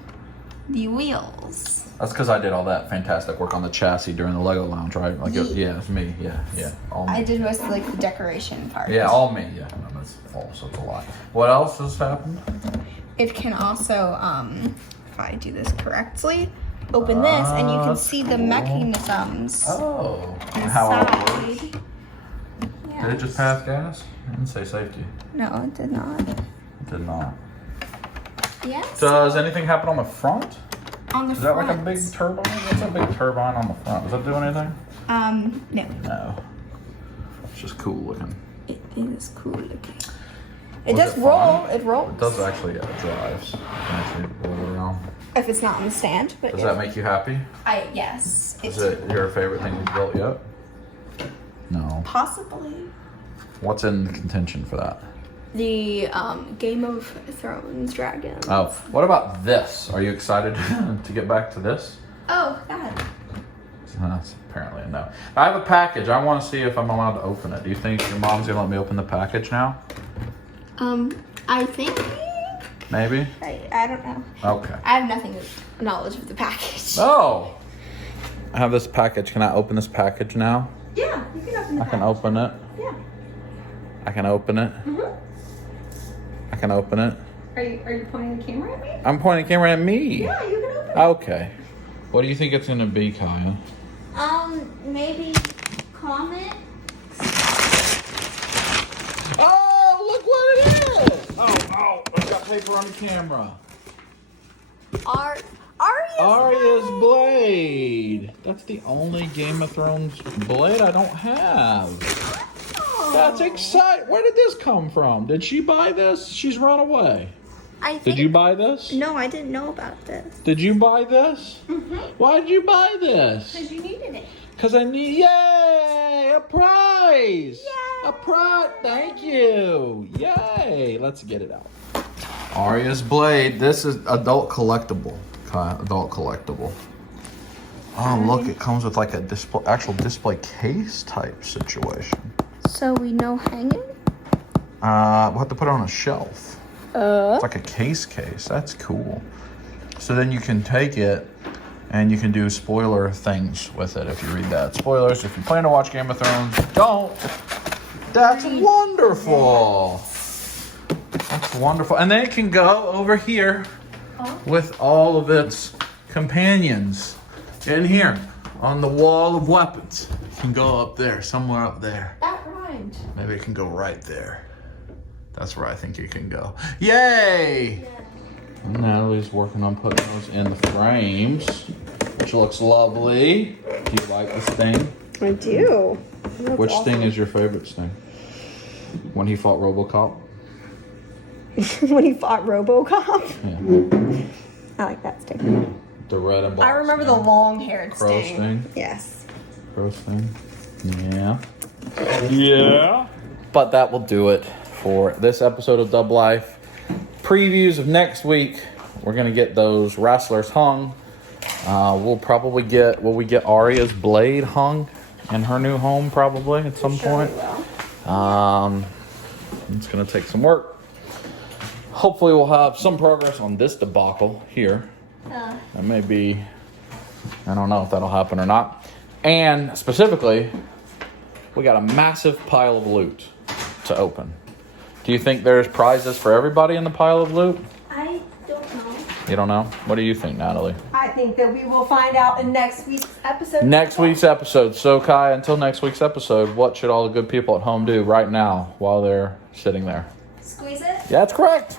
the wheels. That's because I did all that fantastic work on the chassis during the Lego Lounge, right? Like, yeah, it's me. Yeah. All me. I did most of like the decoration part. Yeah, all me. Yeah, no, that's false. That's a lot. What else has happened? It can also, if I do this correctly, open this and you can see the cool. mechanisms Oh, and how it works. inside. Yeah. Did it just pass gas? I didn't say safety. No, it did not. It did not. Yes. Does anything happen on the front? On the Is that front. like a big turbine? What's a big turbine on the front? Does that do anything? No. No. It's just cool looking. It is cool looking. It Was does it roll. fun? It rolls. It does actually drives. You can actually roll around. If it's not on the stand, but Does yeah. that make you happy? Yes. Is it your favorite thing you've built yet? No. Possibly. What's in contention for that? The Game of Thrones dragon. Oh, what about this? Are you excited to get back to this? Oh, God. That's apparently a no. I have a package. I want to see if I'm allowed to open it. Do you think your mom's gonna let me open the package now? I think. Maybe? I don't know. Okay. I have nothing knowledge of the package. Oh! I have this package. Can I open this package now? Yeah, you can open the I can open it. Yeah. I can open it. I can open it. Are you pointing the camera at me? I'm pointing the camera at me. Yeah, you can open it. Okay. What do you think it's gonna be, Kaya? Maybe comment. Oh, look what it is! Oh, I've got paper on the camera. Arya's blade. That's the only Game of Thrones blade I don't have. That's exciting. Where did this come from? Did she buy this? She's run away. Did you buy this? No, I didn't know about this. Did you buy this? Why did you buy this? Because you needed it. Because I need, yay, a prize. Yay. A prize, thank you. Yay, let's get it out. Arya's blade, this is adult collectible. Adult collectible. Oh, look, it comes with like a display, actual display case type situation. So we know hanging? We'll have to put it on a shelf. It's like a case. That's cool. So then you can take it and you can do spoiler things with it if you read that. Spoilers, if you plan to watch Game of Thrones, don't. That's wonderful. That's wonderful. And then it can go over here with all of its companions in here on the wall of weapons. It can go up there, somewhere up there. That rhymed. Maybe it can go right there. That's where I think it can go. Yay! And Natalie's working on putting those in the frames, which looks lovely. Do you like this thing? I do. Which thing is your favorite thing? When he fought RoboCop? When he fought RoboCop? Yeah. I like that sticker. The red and black. I remember the sting. long-haired Crow sting. sting. Yes. Crow sting. Yeah. Yeah. But that will do it for this episode of Dub Life. Previews of next week. We're gonna get those wrestlers hung. We'll probably get, will we get Arya's blade hung in her new home probably at some point? It's gonna take some work. Hopefully we'll have some progress on this debacle here. That may be, I don't know if that'll happen or not. And specifically, we got a massive pile of loot to open. Do you think there's prizes for everybody in the pile of loot? I don't know. You don't know? What do you think, Natalie? I think that we will find out in next week's episode. Next week's episode. So, Kai, until next week's episode, what should all the good people at home do right now while they're sitting there? Squeeze it. Yeah, that's correct.